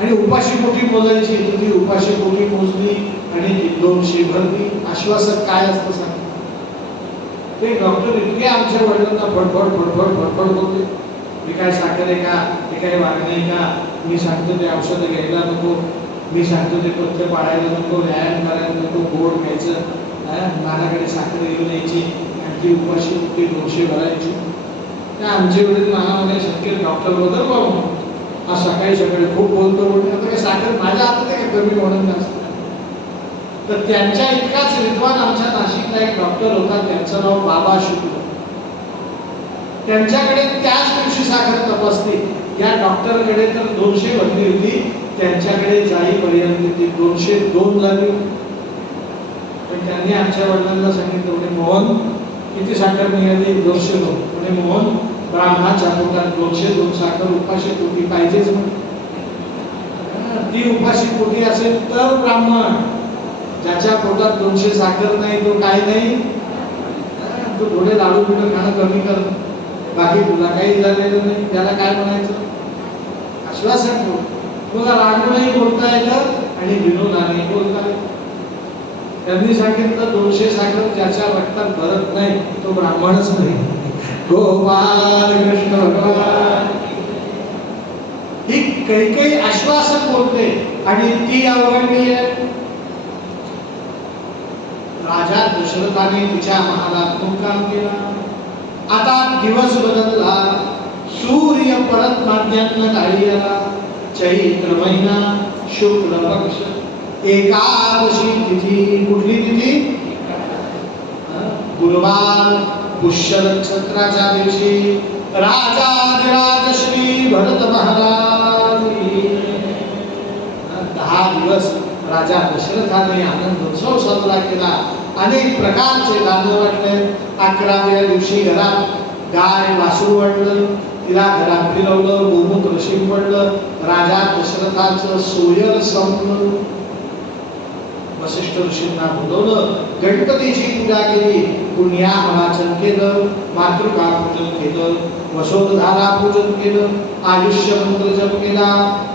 आणि उपाशी पोटी मोजायची तर ती उपाशी पोटी मोजली आणि 200 भरली. आश्वासक काय असतं सांग? ते डॉक्टर इतके आमच्या वडिलांना फडफड फडफड फडफड बोलते. मी काय साखर आहे का? हे काय वागणे आहे का? मी सांगतो ते औषध घ्यायला नको, मी सांगतो ते पथ्य पाळायला नको, व्यायाम करायला नको, गोड खायचं, नानाकडे साखर घेऊन यायची आणि ती उपाशी पोटी 200 भरायची. त्या आमचे वडील नाना म्हणे शक्य डॉक्टर बदल बाबू, आज सकाळी सकाळी खूप बोलतो म्हणून आता काय साखर माझ्या हातात आहे का कमी होणं जास्त? तर त्यांच्या इतकाच विद्वान आमच्या नाशिकला एक डॉक्टर होता, त्यांचं नाव बाबा शुक्ल. त्यांच्याकडे त्याच दिवशी साखर तपासली. या डॉक्टरकडे तर 200 भरली होती, त्यांच्याकडे जाईपर्यंत ती 202 झाली. पण त्यांनी आमच्या वडिलांना सांगितलं म्हणे मोहन किती साखर निघाली? 202. म्हणे मोहन ब्राह्मणाच्या पोटात 202 साखर उपाशी पोटी पाहिजेच. ती उपाशी पोटी असेल तर ब्राह्मण. ज्याच्या पोटात 200 साखर नाही तो काय नाही, तो थोडे लाडू बिडू खाणं कमी कर, बाकी तुला काही झालेलं नाही. त्याला काय म्हणायचं? आश्वासन बोल. तुला रागूनही बोलता येतं आणि विनोदाने बोलता येतं. त्यांनी सांगितलं 200 साखर ज्याच्या रक्तात भरत नाही तो ब्राह्मणच नाही. गोपाल कृष्ण भगवान. ही कैकेयी आश्वासन बोलते आणि ती अवघडली आहे. राजा दशरथाने तिच्या महालात मुक्काम केला. आता दिवस बदलला, सूर्य परत माध्यान्ह काळी आला. चैत्र महिना शुक्ल पक्ष एकादशी तिथी. कुठली तिथी? गुरुवार पुष्य नक्षत्राच्या दिवशी राजाधिराज श्री भरत महाराज 10 दिवस राजा दशरथाने आनंदोत्सव साजरा केला. अनेक प्रकारचे दान वाटले. 11व्या दिवशी घरात गाय वासरू वाटलं, तिला घरात फिरवलं, गोमूत्र शिंपडलं. राजा दशरथाचं सोयर संपलं. वसिष्ठ ऋषींना बोलवलं, गणपतीची पूजा केली, पुण्याहवाचन केलं, मातृका पूजन केलं, वसोधारा पूजन केलं, आयुष्य मंत्र जप केला,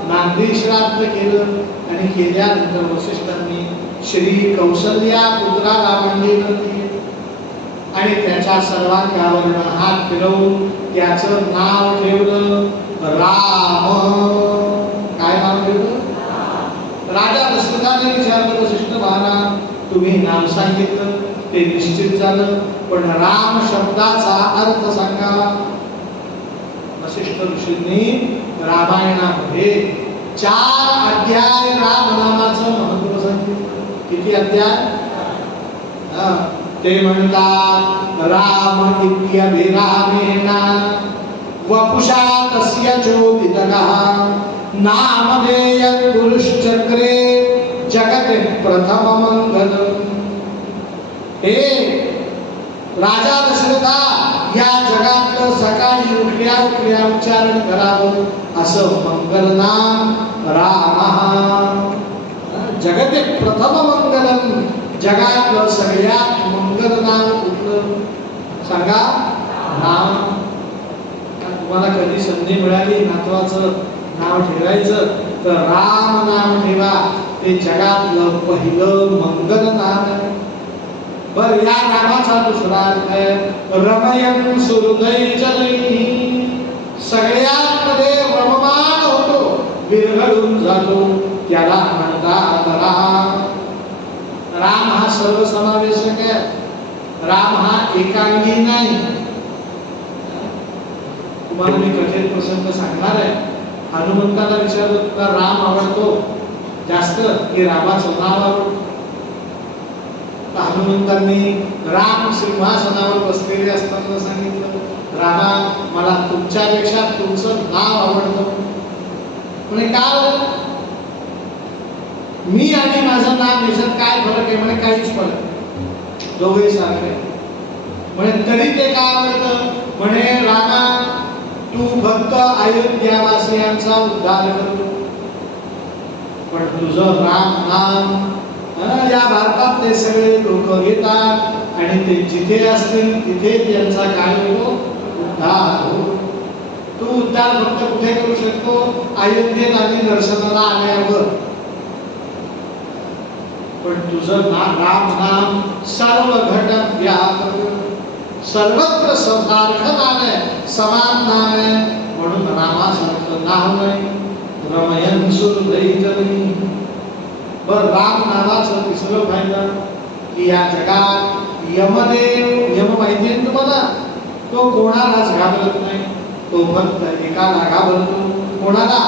नांदी श्राद्ध केलं. आणि केल्यानंतर वसिष्ठांनी श्री कौसल्या पुत्राला मांडीवर केली आणि त्याच्या सर्वांगावर हात फिरवून त्याचं नाव ठेवलं राम. काय नाव ठेवलं? राजा दशरथाने विचारलं, वसिष्ठ महाराज तुम्ही नाव सांगितलं ते निश्चित झालं, पण राम शब्दाचा अर्थ सांगा. वसिष्ठ ऋषींनी रामायणामध्ये 4 अध्याय राम नामाचं महत्व सांगितलं. किती अध्याय? ते म्हणतात राम इत्यभिरामेण वपुषा तस्य चोदितः नामधेय पुरुषचक्रे जगते प्रथम मंगल. हे राजा दशरथा, या जगातलं सकाळी उठल्या उठल्या उच्चारण करावं असं मंगल नाम राम. जगते प्रथम मंगलम. जगातलं सगळ्यात मंगल नाम कुठलं सांगा? राम. तुम्हाला कधी संधी मिळाली नातवाचं नाव ठेवायचं तर राम नाम ठेवा. ते जगातलं पहिलं मंगल नाम आहे. बर, या नामाचा दुसरा अर्थ आहे रमयन सुहृदय जनैः. सगळ्यांमध्ये रममाण होतो, विरघळून जातो त्याला म्हणतात राम. राम हा सर्वसमावेशक आहे. राम हा एकांगी नाही. तुम्हाला मी कथेत प्रसंग सांगणार आहे. हनुमंताला विचारलं तुला राम आवडतो जास्त की रामाचं नाव आवडतं? हनुमंतांनी राम सिंहासनावर बसलेले असताना सांगितलं, रामा मला तुमच्यापेक्षा तुमचं नाव आवडतं. म्हणे काय? मी आणि माझं नाव याच्यात काय फरक आहे? म्हणे काहीच फरक नाही, दोघेही सारखे. म्हणे तरी ते काय आवडतं? म्हणे रामा तू फक्त अयोध्यावासियांचा उद्धार करतो, पण तुझं राम नाम या भारतातले सगळे लोक घेतात आणि ते जिथे असतील तिथे त्यांचा काय होतो? उद्धार होतो. तू उद्धार फक्त कुठे करू शकतो? अयोध्येत आधी दर्शनाला आल्यावर. पण तुझं राम नाम सर्व घटक व्यापक, सर्वत्र सारखं नाम आहे, समान नाम आहे, म्हणून रामासारखं नाव नाही. रमयन सुरदैजनी. बर राम नावाचं तिसरं फायदा की या जगात यमदेव, यम माहिती आहे तुम्हाला, तो कोणालाच घाबरत नाही. तो फक्त एकाला घाबरतो. कोणाला?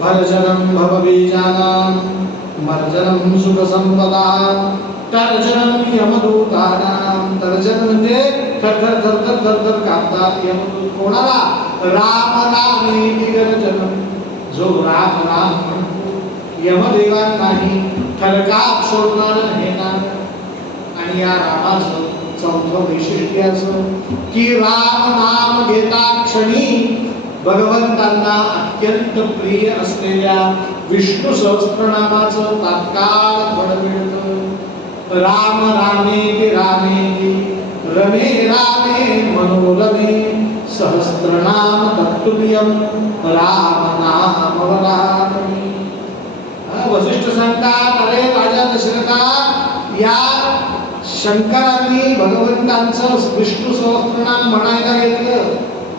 भरजनम भवबीजानां मर्जनम सुख संपदा तर्जनम यमदूतानां. तर्जन म्हणजे थरथर थरथर थरथर कापतात यमदूत. कोणाला? राम रामेति गर्जनम. जो राम राम म्हणतो यमदेवांनाही थरकाप सोडणार हे नाम. आणि या रामाचं चौथं वैशिष्ट्य असं की राम नाम घेता क्षणी भगवंतांना अत्यंत प्रिय असलेल्या विष्णू सहस्त्रनामाचं तात्काळ फळ मिळतं. राम रामेति रामेति रमे रामे मनोरमे सहस्त्रनाम तत्तुल्यं राम नाम वरानने. वसिष्ठ सांगतात, अरे राजा दशरथा, या शंकरांनी भगवंतांचं विष्णू सहस्त्रनाम म्हणायला घेतलं.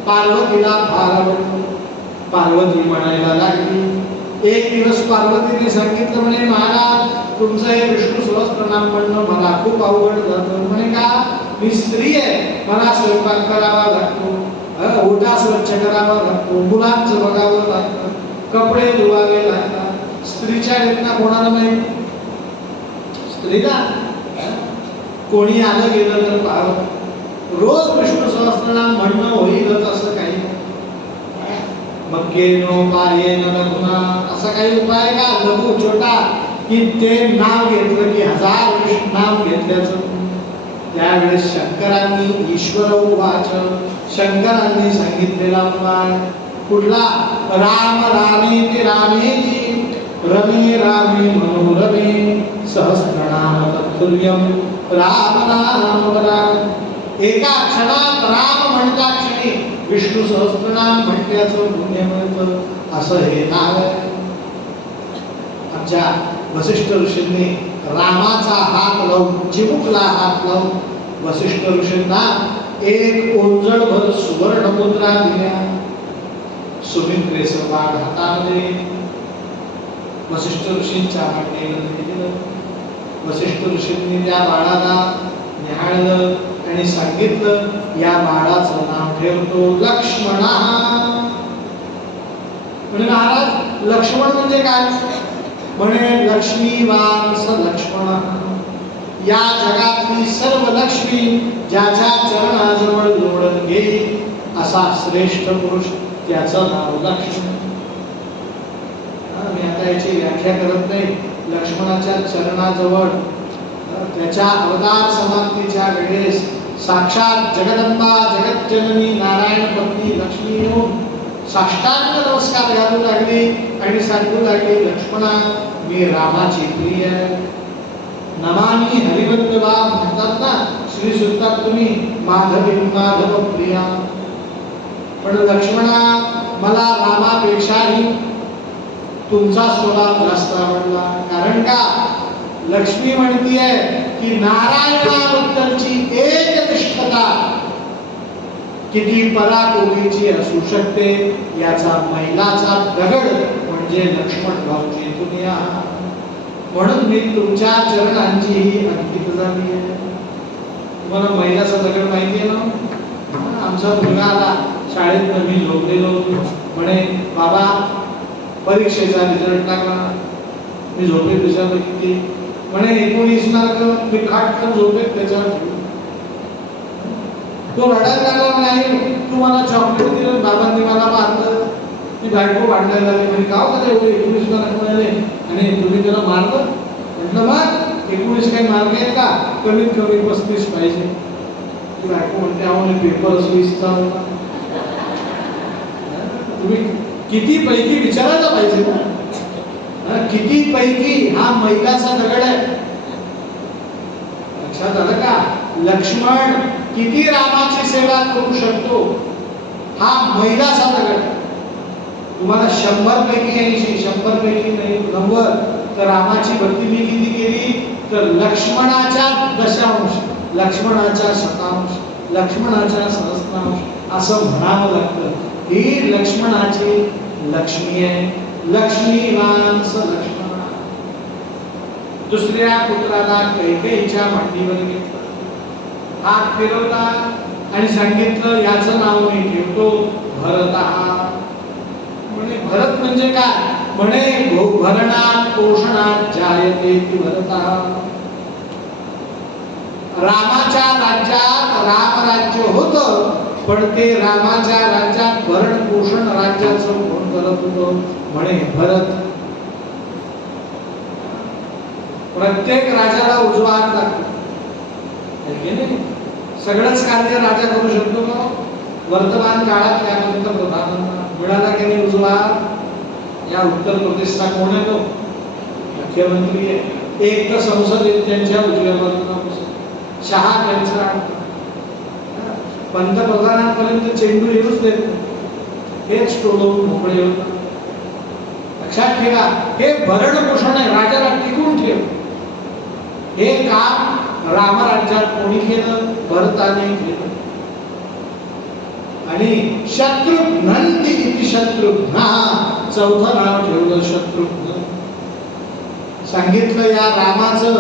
पार्वतीला फार आवडलं. पार्वती म्हणायला लागली. एक दिवस पार्वतीने सांगितलं, म्हणे महाराज तुमचं हे विष्णू सहस्त्रनाम म्हणणं मला खूप अवघड जातं. म्हणे का? मी स्त्री आहे, मला स्वयंपाक करावा लागतो, ओटा स्वच्छ करावा लागतो, मुलांचं बघावं लागतं, कपडे धुवावे लागतात. स्त्रीच्या वेदना कोणाला माहिती? स्त्रीला कोणी आलं गेलं तर पाहत रोज विष्णू सहस्त्रनाम म्हणणं होईलच असं काही. मग केनो पायेन लघुना, असा काही उपाय का लघु छोटा की ते नाव घेतलं की 1000 नाम घेतल्याचं? त्यावेळेस शंकरांनी ईश्वर उवाच, शंकरांनी सांगितलेला उपाय कुठला? राम रामेति रामेति रमे रामे मनोरमे सहस्रनाम तत्तुल्यं राम नाम वरानने. एका क्षणात राम म्हणता क्षणी विष्णू सहस्रनाम म्हटल्याचं पुण्य मिळतं, असं हे नाव आहे. आमच्या वसिष्ठ ऋषींनी रामाचा हात लावून, चिमुकला हात लावून वसिष्ठ ऋषींना एक ओंजळभर सुवर्ण मुद्रा दिल्या. सुमित्रेचं बाळ हातामध्ये वसिष्ठ ऋषींच्या मांडीवर दिलं. वसिष्ठ ऋषींनी त्या बाळाला निहाळलं आणि सांगितलं, या बाळाचं नाव ठेवतो लक्ष्मणा. म्हणजे महाराज लक्ष्मण म्हणजे काय? म्हणे लक्ष्मीवान स लक्ष्मण. या जगातली सर्व लक्ष्मी ज्याच्या चरणाजवळ लोळत घेईल असा श्रेष्ठ पुरुष, त्याचं नाव लक्ष्मण. मी आता याची व्याख्या करत नाही. लक्ष्मणाच्या चरणाजवळ त्याच्या अवतार समाप्तीच्या वेळेस साक्षात जगदंबा जगज्जननी नारायण पत्नी लक्ष्मी येऊन साष्टांग नमस्कार घालू लागली आणि सांगू लागली, लक्ष्मणा मी रामाची प्रिय आहे. नमामि हरिवंदवा म्हणतात ना श्री सुत्तात तुम्ही, माधवी माधव प्रिया. पण लक्ष्मणा मला रामापेक्षाही तुमचा स्वभाव जास्त आवडला. कारण का? लक्ष्मी म्हणतीये की नारायणाबद्दलची एकनिष्ठता किती पराकोटीची असू शकते याचा मैलाचा दगड म्हणजे लक्ष्मण गावचे तुम्ही आहात, म्हणून मी तुमच्या चरणांची ही अंकित झाली आहे. तुम्हाला महिलाचा दगड माहिती आहे ना? आमचा मुलगा आला शाळेत, मी झोपलेलो म्हणे बाबा परीक्षेचा रिझल्ट लागला. मी झोपेत विचारलं किती, म्हणे 19 मार्क. मी खाटकन झोपेत त्याच्यावर तो रडायला लागला, नाही तू मला चॉकलेट दिलं, बाबांनी मला मारलं. ती बायको भांडायला लागली, म्हणजे का होतं एवढे 19 मार्क मिळाले आणि तुम्ही त्याला मारलं? म्हटलं मग 19 काही मार्क आहेत का? कमीत कमी 35 पाहिजे. ती बायको म्हणते अहो पेपर 20चा होता. तुम्ही किती पैकी विचारायला पाहिजे ना, किती पैकी हा मैलाचा दगड आहे. लक्षात आलं का? लक्ष्मण किती रामाची सेवा करू शकतो, हा मैलाचा दगड. तुम्हाला 100 पैकी 80, 100 पैकी नाही 90, तर रामाची भक्ती मी किती केली, तर लक्ष्मणाच्या दशांश, लक्ष्मणाच्या शतांश, लक्ष्मणाच्या सहस्रांश असं म्हणावं लागतं. ही लक्ष्मणाची लक्ष्मी आहे. लक्ष्मीवान स लक्ष्मण. दुसऱ्या पुत्राला कैकेयीच्या मांडीवर घेतलं, हात फिरवला आणि सांगितलं याचं नाव मी ठेवतो भरत. म्हणे भरत म्हणजे काय? म्हणे भरणात पोषणात जायते ती भरत. रामाच्या राज्यात रामराज्य होतं, पण ते रामाच्या राज्यात भरण पोषण राज्याचं कोण करत होतं? म्हणे भरत. प्रत्येक राजाला उजवा हात लागतो, सगळंच कार्य राजा करू शकतो का? वर्तमान काळात त्या पंतप्रधानांना मिळाला की नाही उजवा? या उत्तर प्रदेशचा कोण आहे तो? मुख्यमंत्री आहे. एक तर संसदेत त्यांच्या उजव्या बाजूला शहा त्यांचा, पंतप्रधानांपर्यंत चेंडू येऊच देत नाही, हेच टोलवून मोकळे होतात. लक्षात ठेवा, हे भरण पोषण आहे, राजाला टिकून ठेव. हे काम रामराज्यात कोणी केलं? भरताने केलं. आणि शत्रुघ्न इति शत्रुघ्न, चौथं नाव ठेवलं शत्रुघ्न. सांगितलं या रामाचं,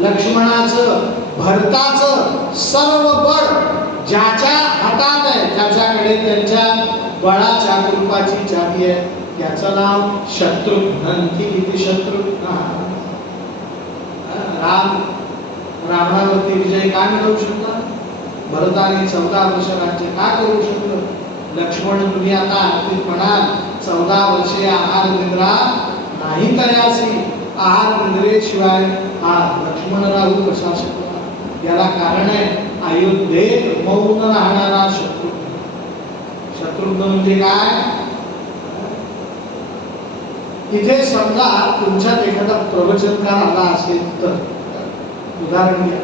लक्ष्मणाचं, भरताचं सर्व बळ ज्याच्या हातात आहे, ज्याच्याकडे त्यांच्या बळाच्या कृपाची चावी आहे, त्याचं नाव शत्रुघ्न इति शत्रुघ्न. राम रावणावरती विजय का मिळवू शकला? भरताने 14 वर्ष राज्य का करू शकलं? लक्ष्मण तुम्ही आता आरतीत म्हणाल 14 वर्षे आहार निद्रा नाही तयासी, आहार निद्रेशिवाय हा लक्ष्मण राहू कसा शकला? याला कारण आहे अयोध्येत मौन राहणारा शत्रुघ्न. शत्रुघ्न म्हणजे काय? इथे समजा तुमच्यात एखादा प्रवचनकार आला असेल तर उदाहरण घ्या,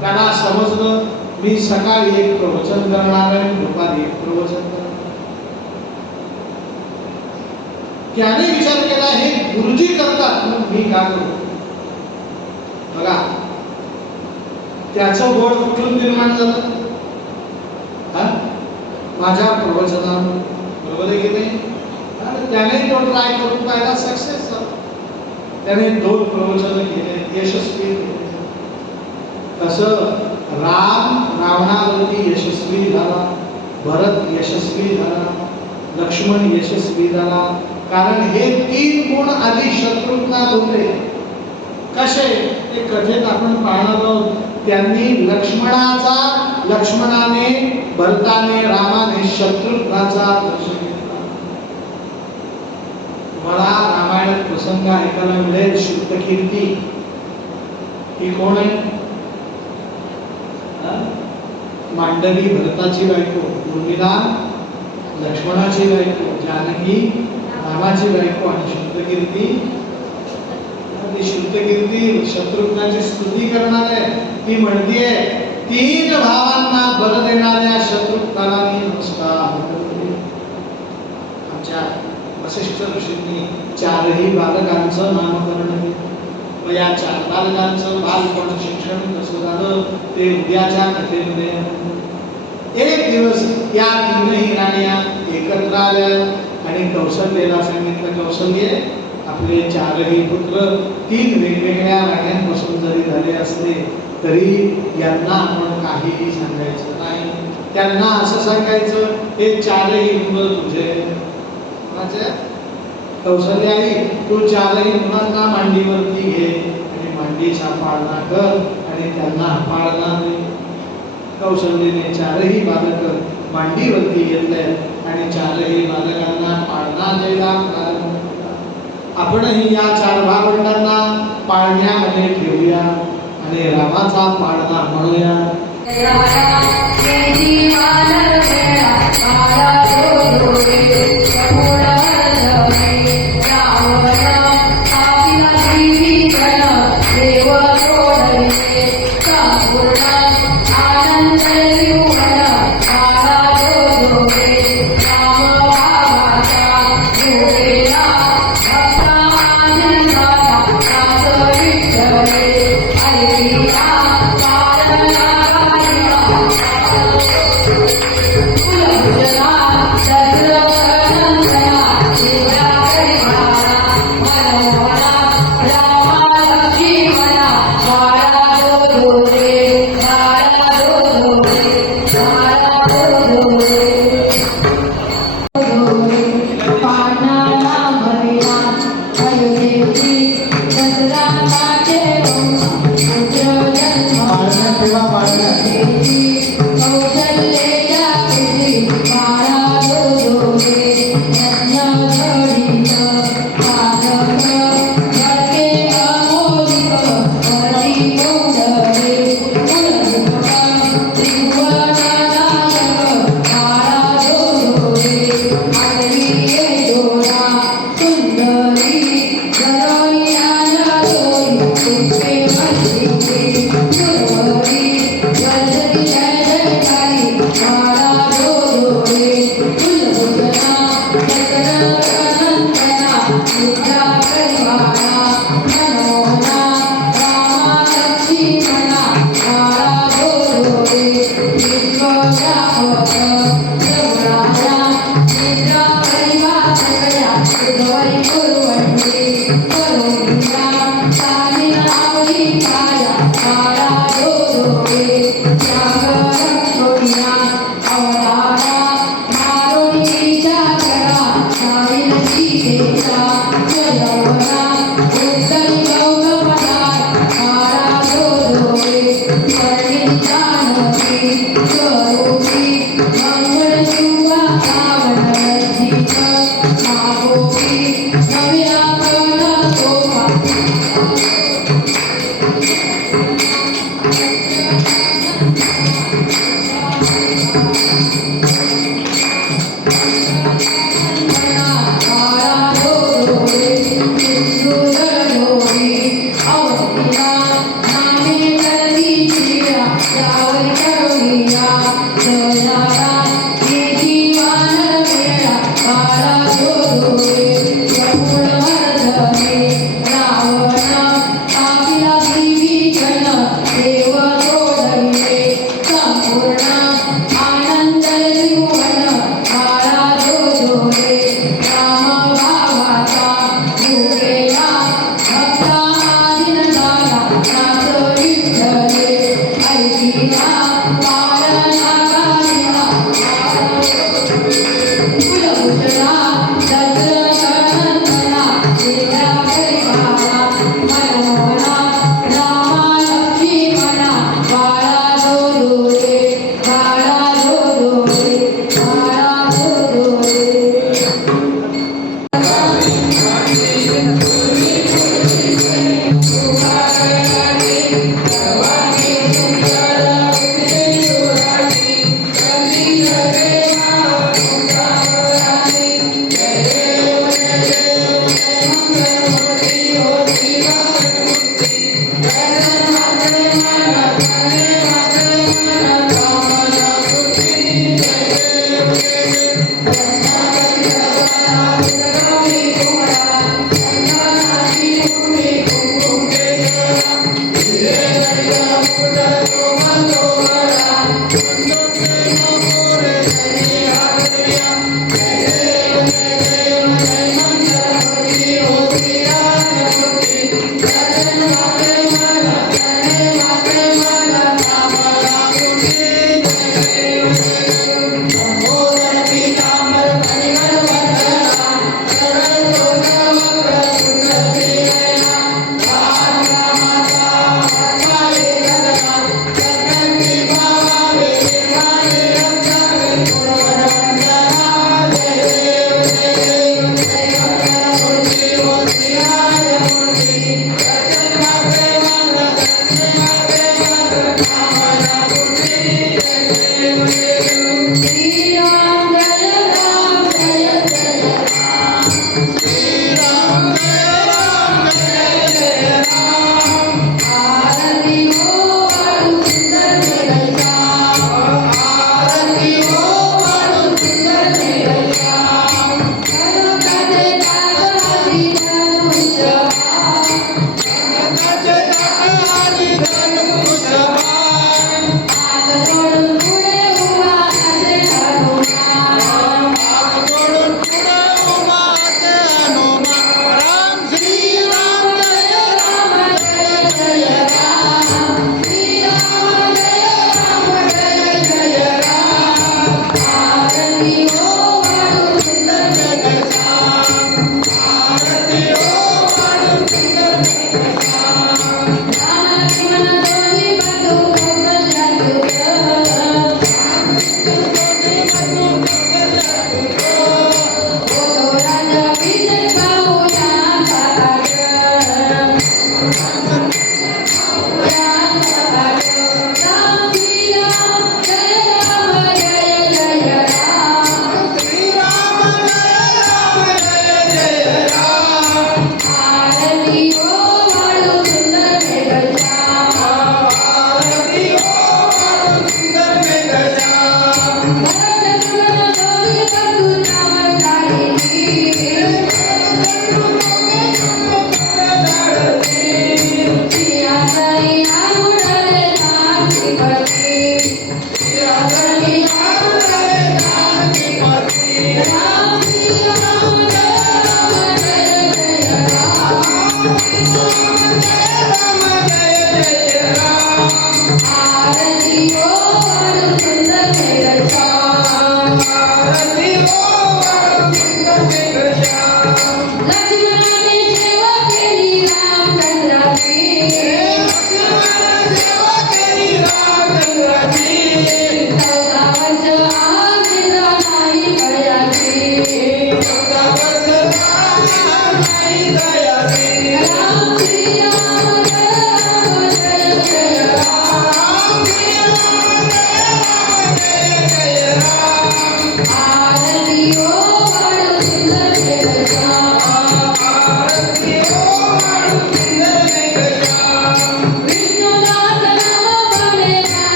त्याला समजलं मी सकाळी एक प्रवचन करणार आहे, दुपारी एक प्रवचन करणार. त्याने विचार केला हे गुरुजी करतात म्हणून मी का करू? बघा त्याचं बळ कुठून निर्माण झालं? माझ्या प्रवचनावर. बरोबर आहे की नाही? त्याने तो ट्राय करून पाहिला, सक्सेस झाला. त्याने 2 प्रवचन केले, यशस्वी केले. कसं? राम रावणावरती यशस्वी झाला, भरत यशस्वी झाला, लक्ष्मण यशस्वी झाला. कारण हे 3 गुण आधी शत्रुघ्नात होते. कसे? ते कथेत आपण पाहणार आहोत. त्यांनी लक्ष्मणाने, भरताने, रामाने शत्रुघ्नाचा दर्शन घेतला. तुम्हाला रामायणात प्रसंग ऐकायला मिळेल. श्रुतकीर्ती ही कोण आहे? मांडवी भरताची बायको, उर्मिला लक्ष्मणाची बायको, जानकी रामाची बायको. आणि श्रुतकीर्ती शत्रुघ्नाची स्तुती करणार आहे. ती म्हणते 3 भावांना बल देणाऱ्या शत्रुघ्नाला नमस्कार. आमच्या वसिष्ठ ऋषींनी 4ही बालकांचं नामकरण केलं. या 4 बालकांचं बालपण शिक्षण कसं झालं ते उद्याच्या कथेमध्ये. एक दिवस या 3ही राण्या एकत्र आल्या आणि कौशल्येला सांगितलं, कौशल्य आपले चारही पुत्र 3 वेगवेगळ्या राण्यांपासून जरी झाले असले तरी यांना आपण काहीही सांगायचं नाही. त्यांना असं सांगायचं, हे चारही मुलं तुझे. कौशल्य आई, तू चारही मुलांना मांडीवरती घे आणि मांडीचा पाळणा कर आणि त्यांना पाळणा दे. कौशल्यने चारही बालक मांडीवरती घेतले आणि चारही बालकांना पाळणा द्यायला प्रारंभ केला. आपणही या 4 भावंडांना पाळण्यामध्ये ठेवूया आणि रामाचा पाळणा म्हणूया.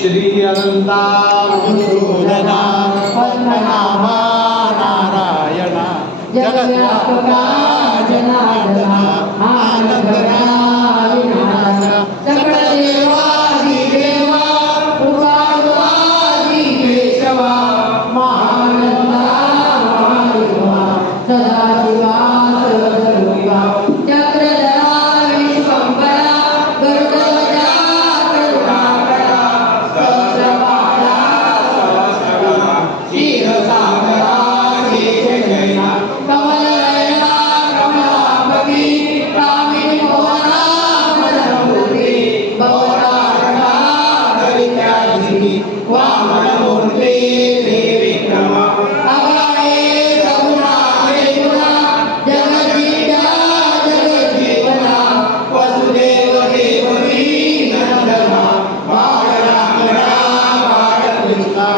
श्री अनंता मधुसूदना पद्मनाभा नारायणा जगद्व्यापका जनार्दना आनंदना विनाश सकल देवादिदेवा कृपाळुआदि केशवा महानंदा महादेवा सदाशिवा सर्वलोका चक्रधरा विश्वंभरा गरुडध्वजा करुणाकरा सहस्रपादा सहस्रगणा क्षीरसागरा शेषशयना कमलनयना कमलापति कामिनी मोहना मदनमूर्ति भवतारणा दरिद्राधिनी वामनमूर्ति त्रिविक्रमा अगाये सगुणाये गुणा जगज्जीवा जगज्जीवना वसुदेव देवकी नंदना बाळरांगणा बाळकृष्णा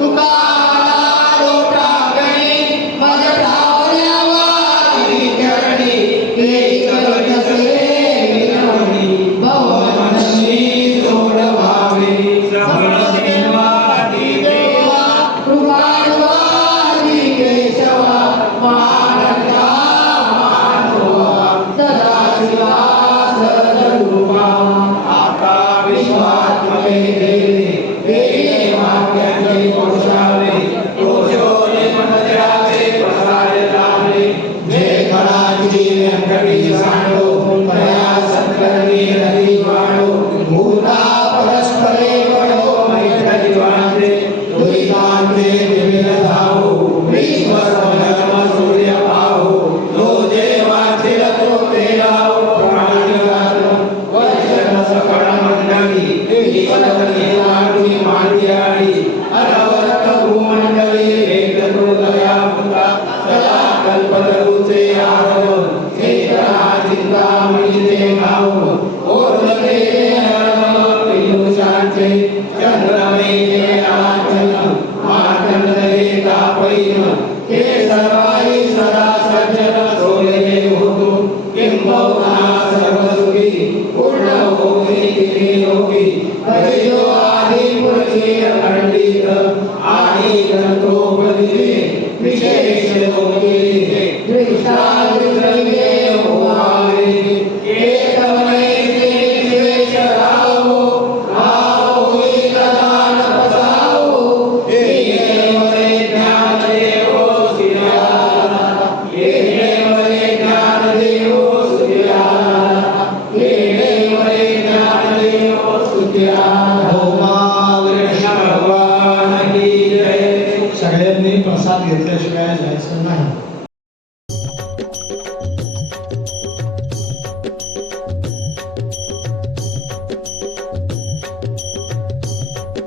तुकारा लोटांगणी मज धावल्या वारी चरणी एकरजसे विनवणी भवमनसी सोडवावे सर्वदेवादी देवा कृपाळुआदि केशवा मानंदा मानोवा सदाशिवा सदरूपा आता विश्वात्मके देवे देवे वाक्याचे पुरुषावे पुरुषोले मनद्रावे प्रसारे रामे जे खडाची व्यंकटी सांडो तया सत्कर्मी रती वाढो भूता परस्परे पडो मैत्री वांदे दुरितांते विविध धावो विश्वर धर्म सूर्य पाहो जो देवाचे तो तेलावो प्राणी गातो वर्षण सकळ मंडळी विपदनी लाडू मांडियाळी अनवरत भूमंडळी भेटतो दया पुता सदा कल्पतरुचे आगमन चेतना चिंतामणीचे गाव ओरले पियुषांचे चंद्रमेचे आचरण मातंडले तापैन हे सर्वाई सदा सज्जन सोयरे होतो किंबहुना सर्वसुखी पूर्ण होई तिने योगी हरियो आदि पुरखे अखंडित आणि ग्रंथोपनिषे विशेष लोके दृष्टाद्रव्ये होवावे एकमने विशेष राहो भाव होई प्रधान पसावो येवरे ज्ञान देवो सिद्धारा येवरे ज्ञान देवो सिद्धारा येवरे ज्ञान देवो सिद्धारा भगवान की जय. सगळ्यांनी प्रसाद घेतल्याशिवाय जायचं नाही.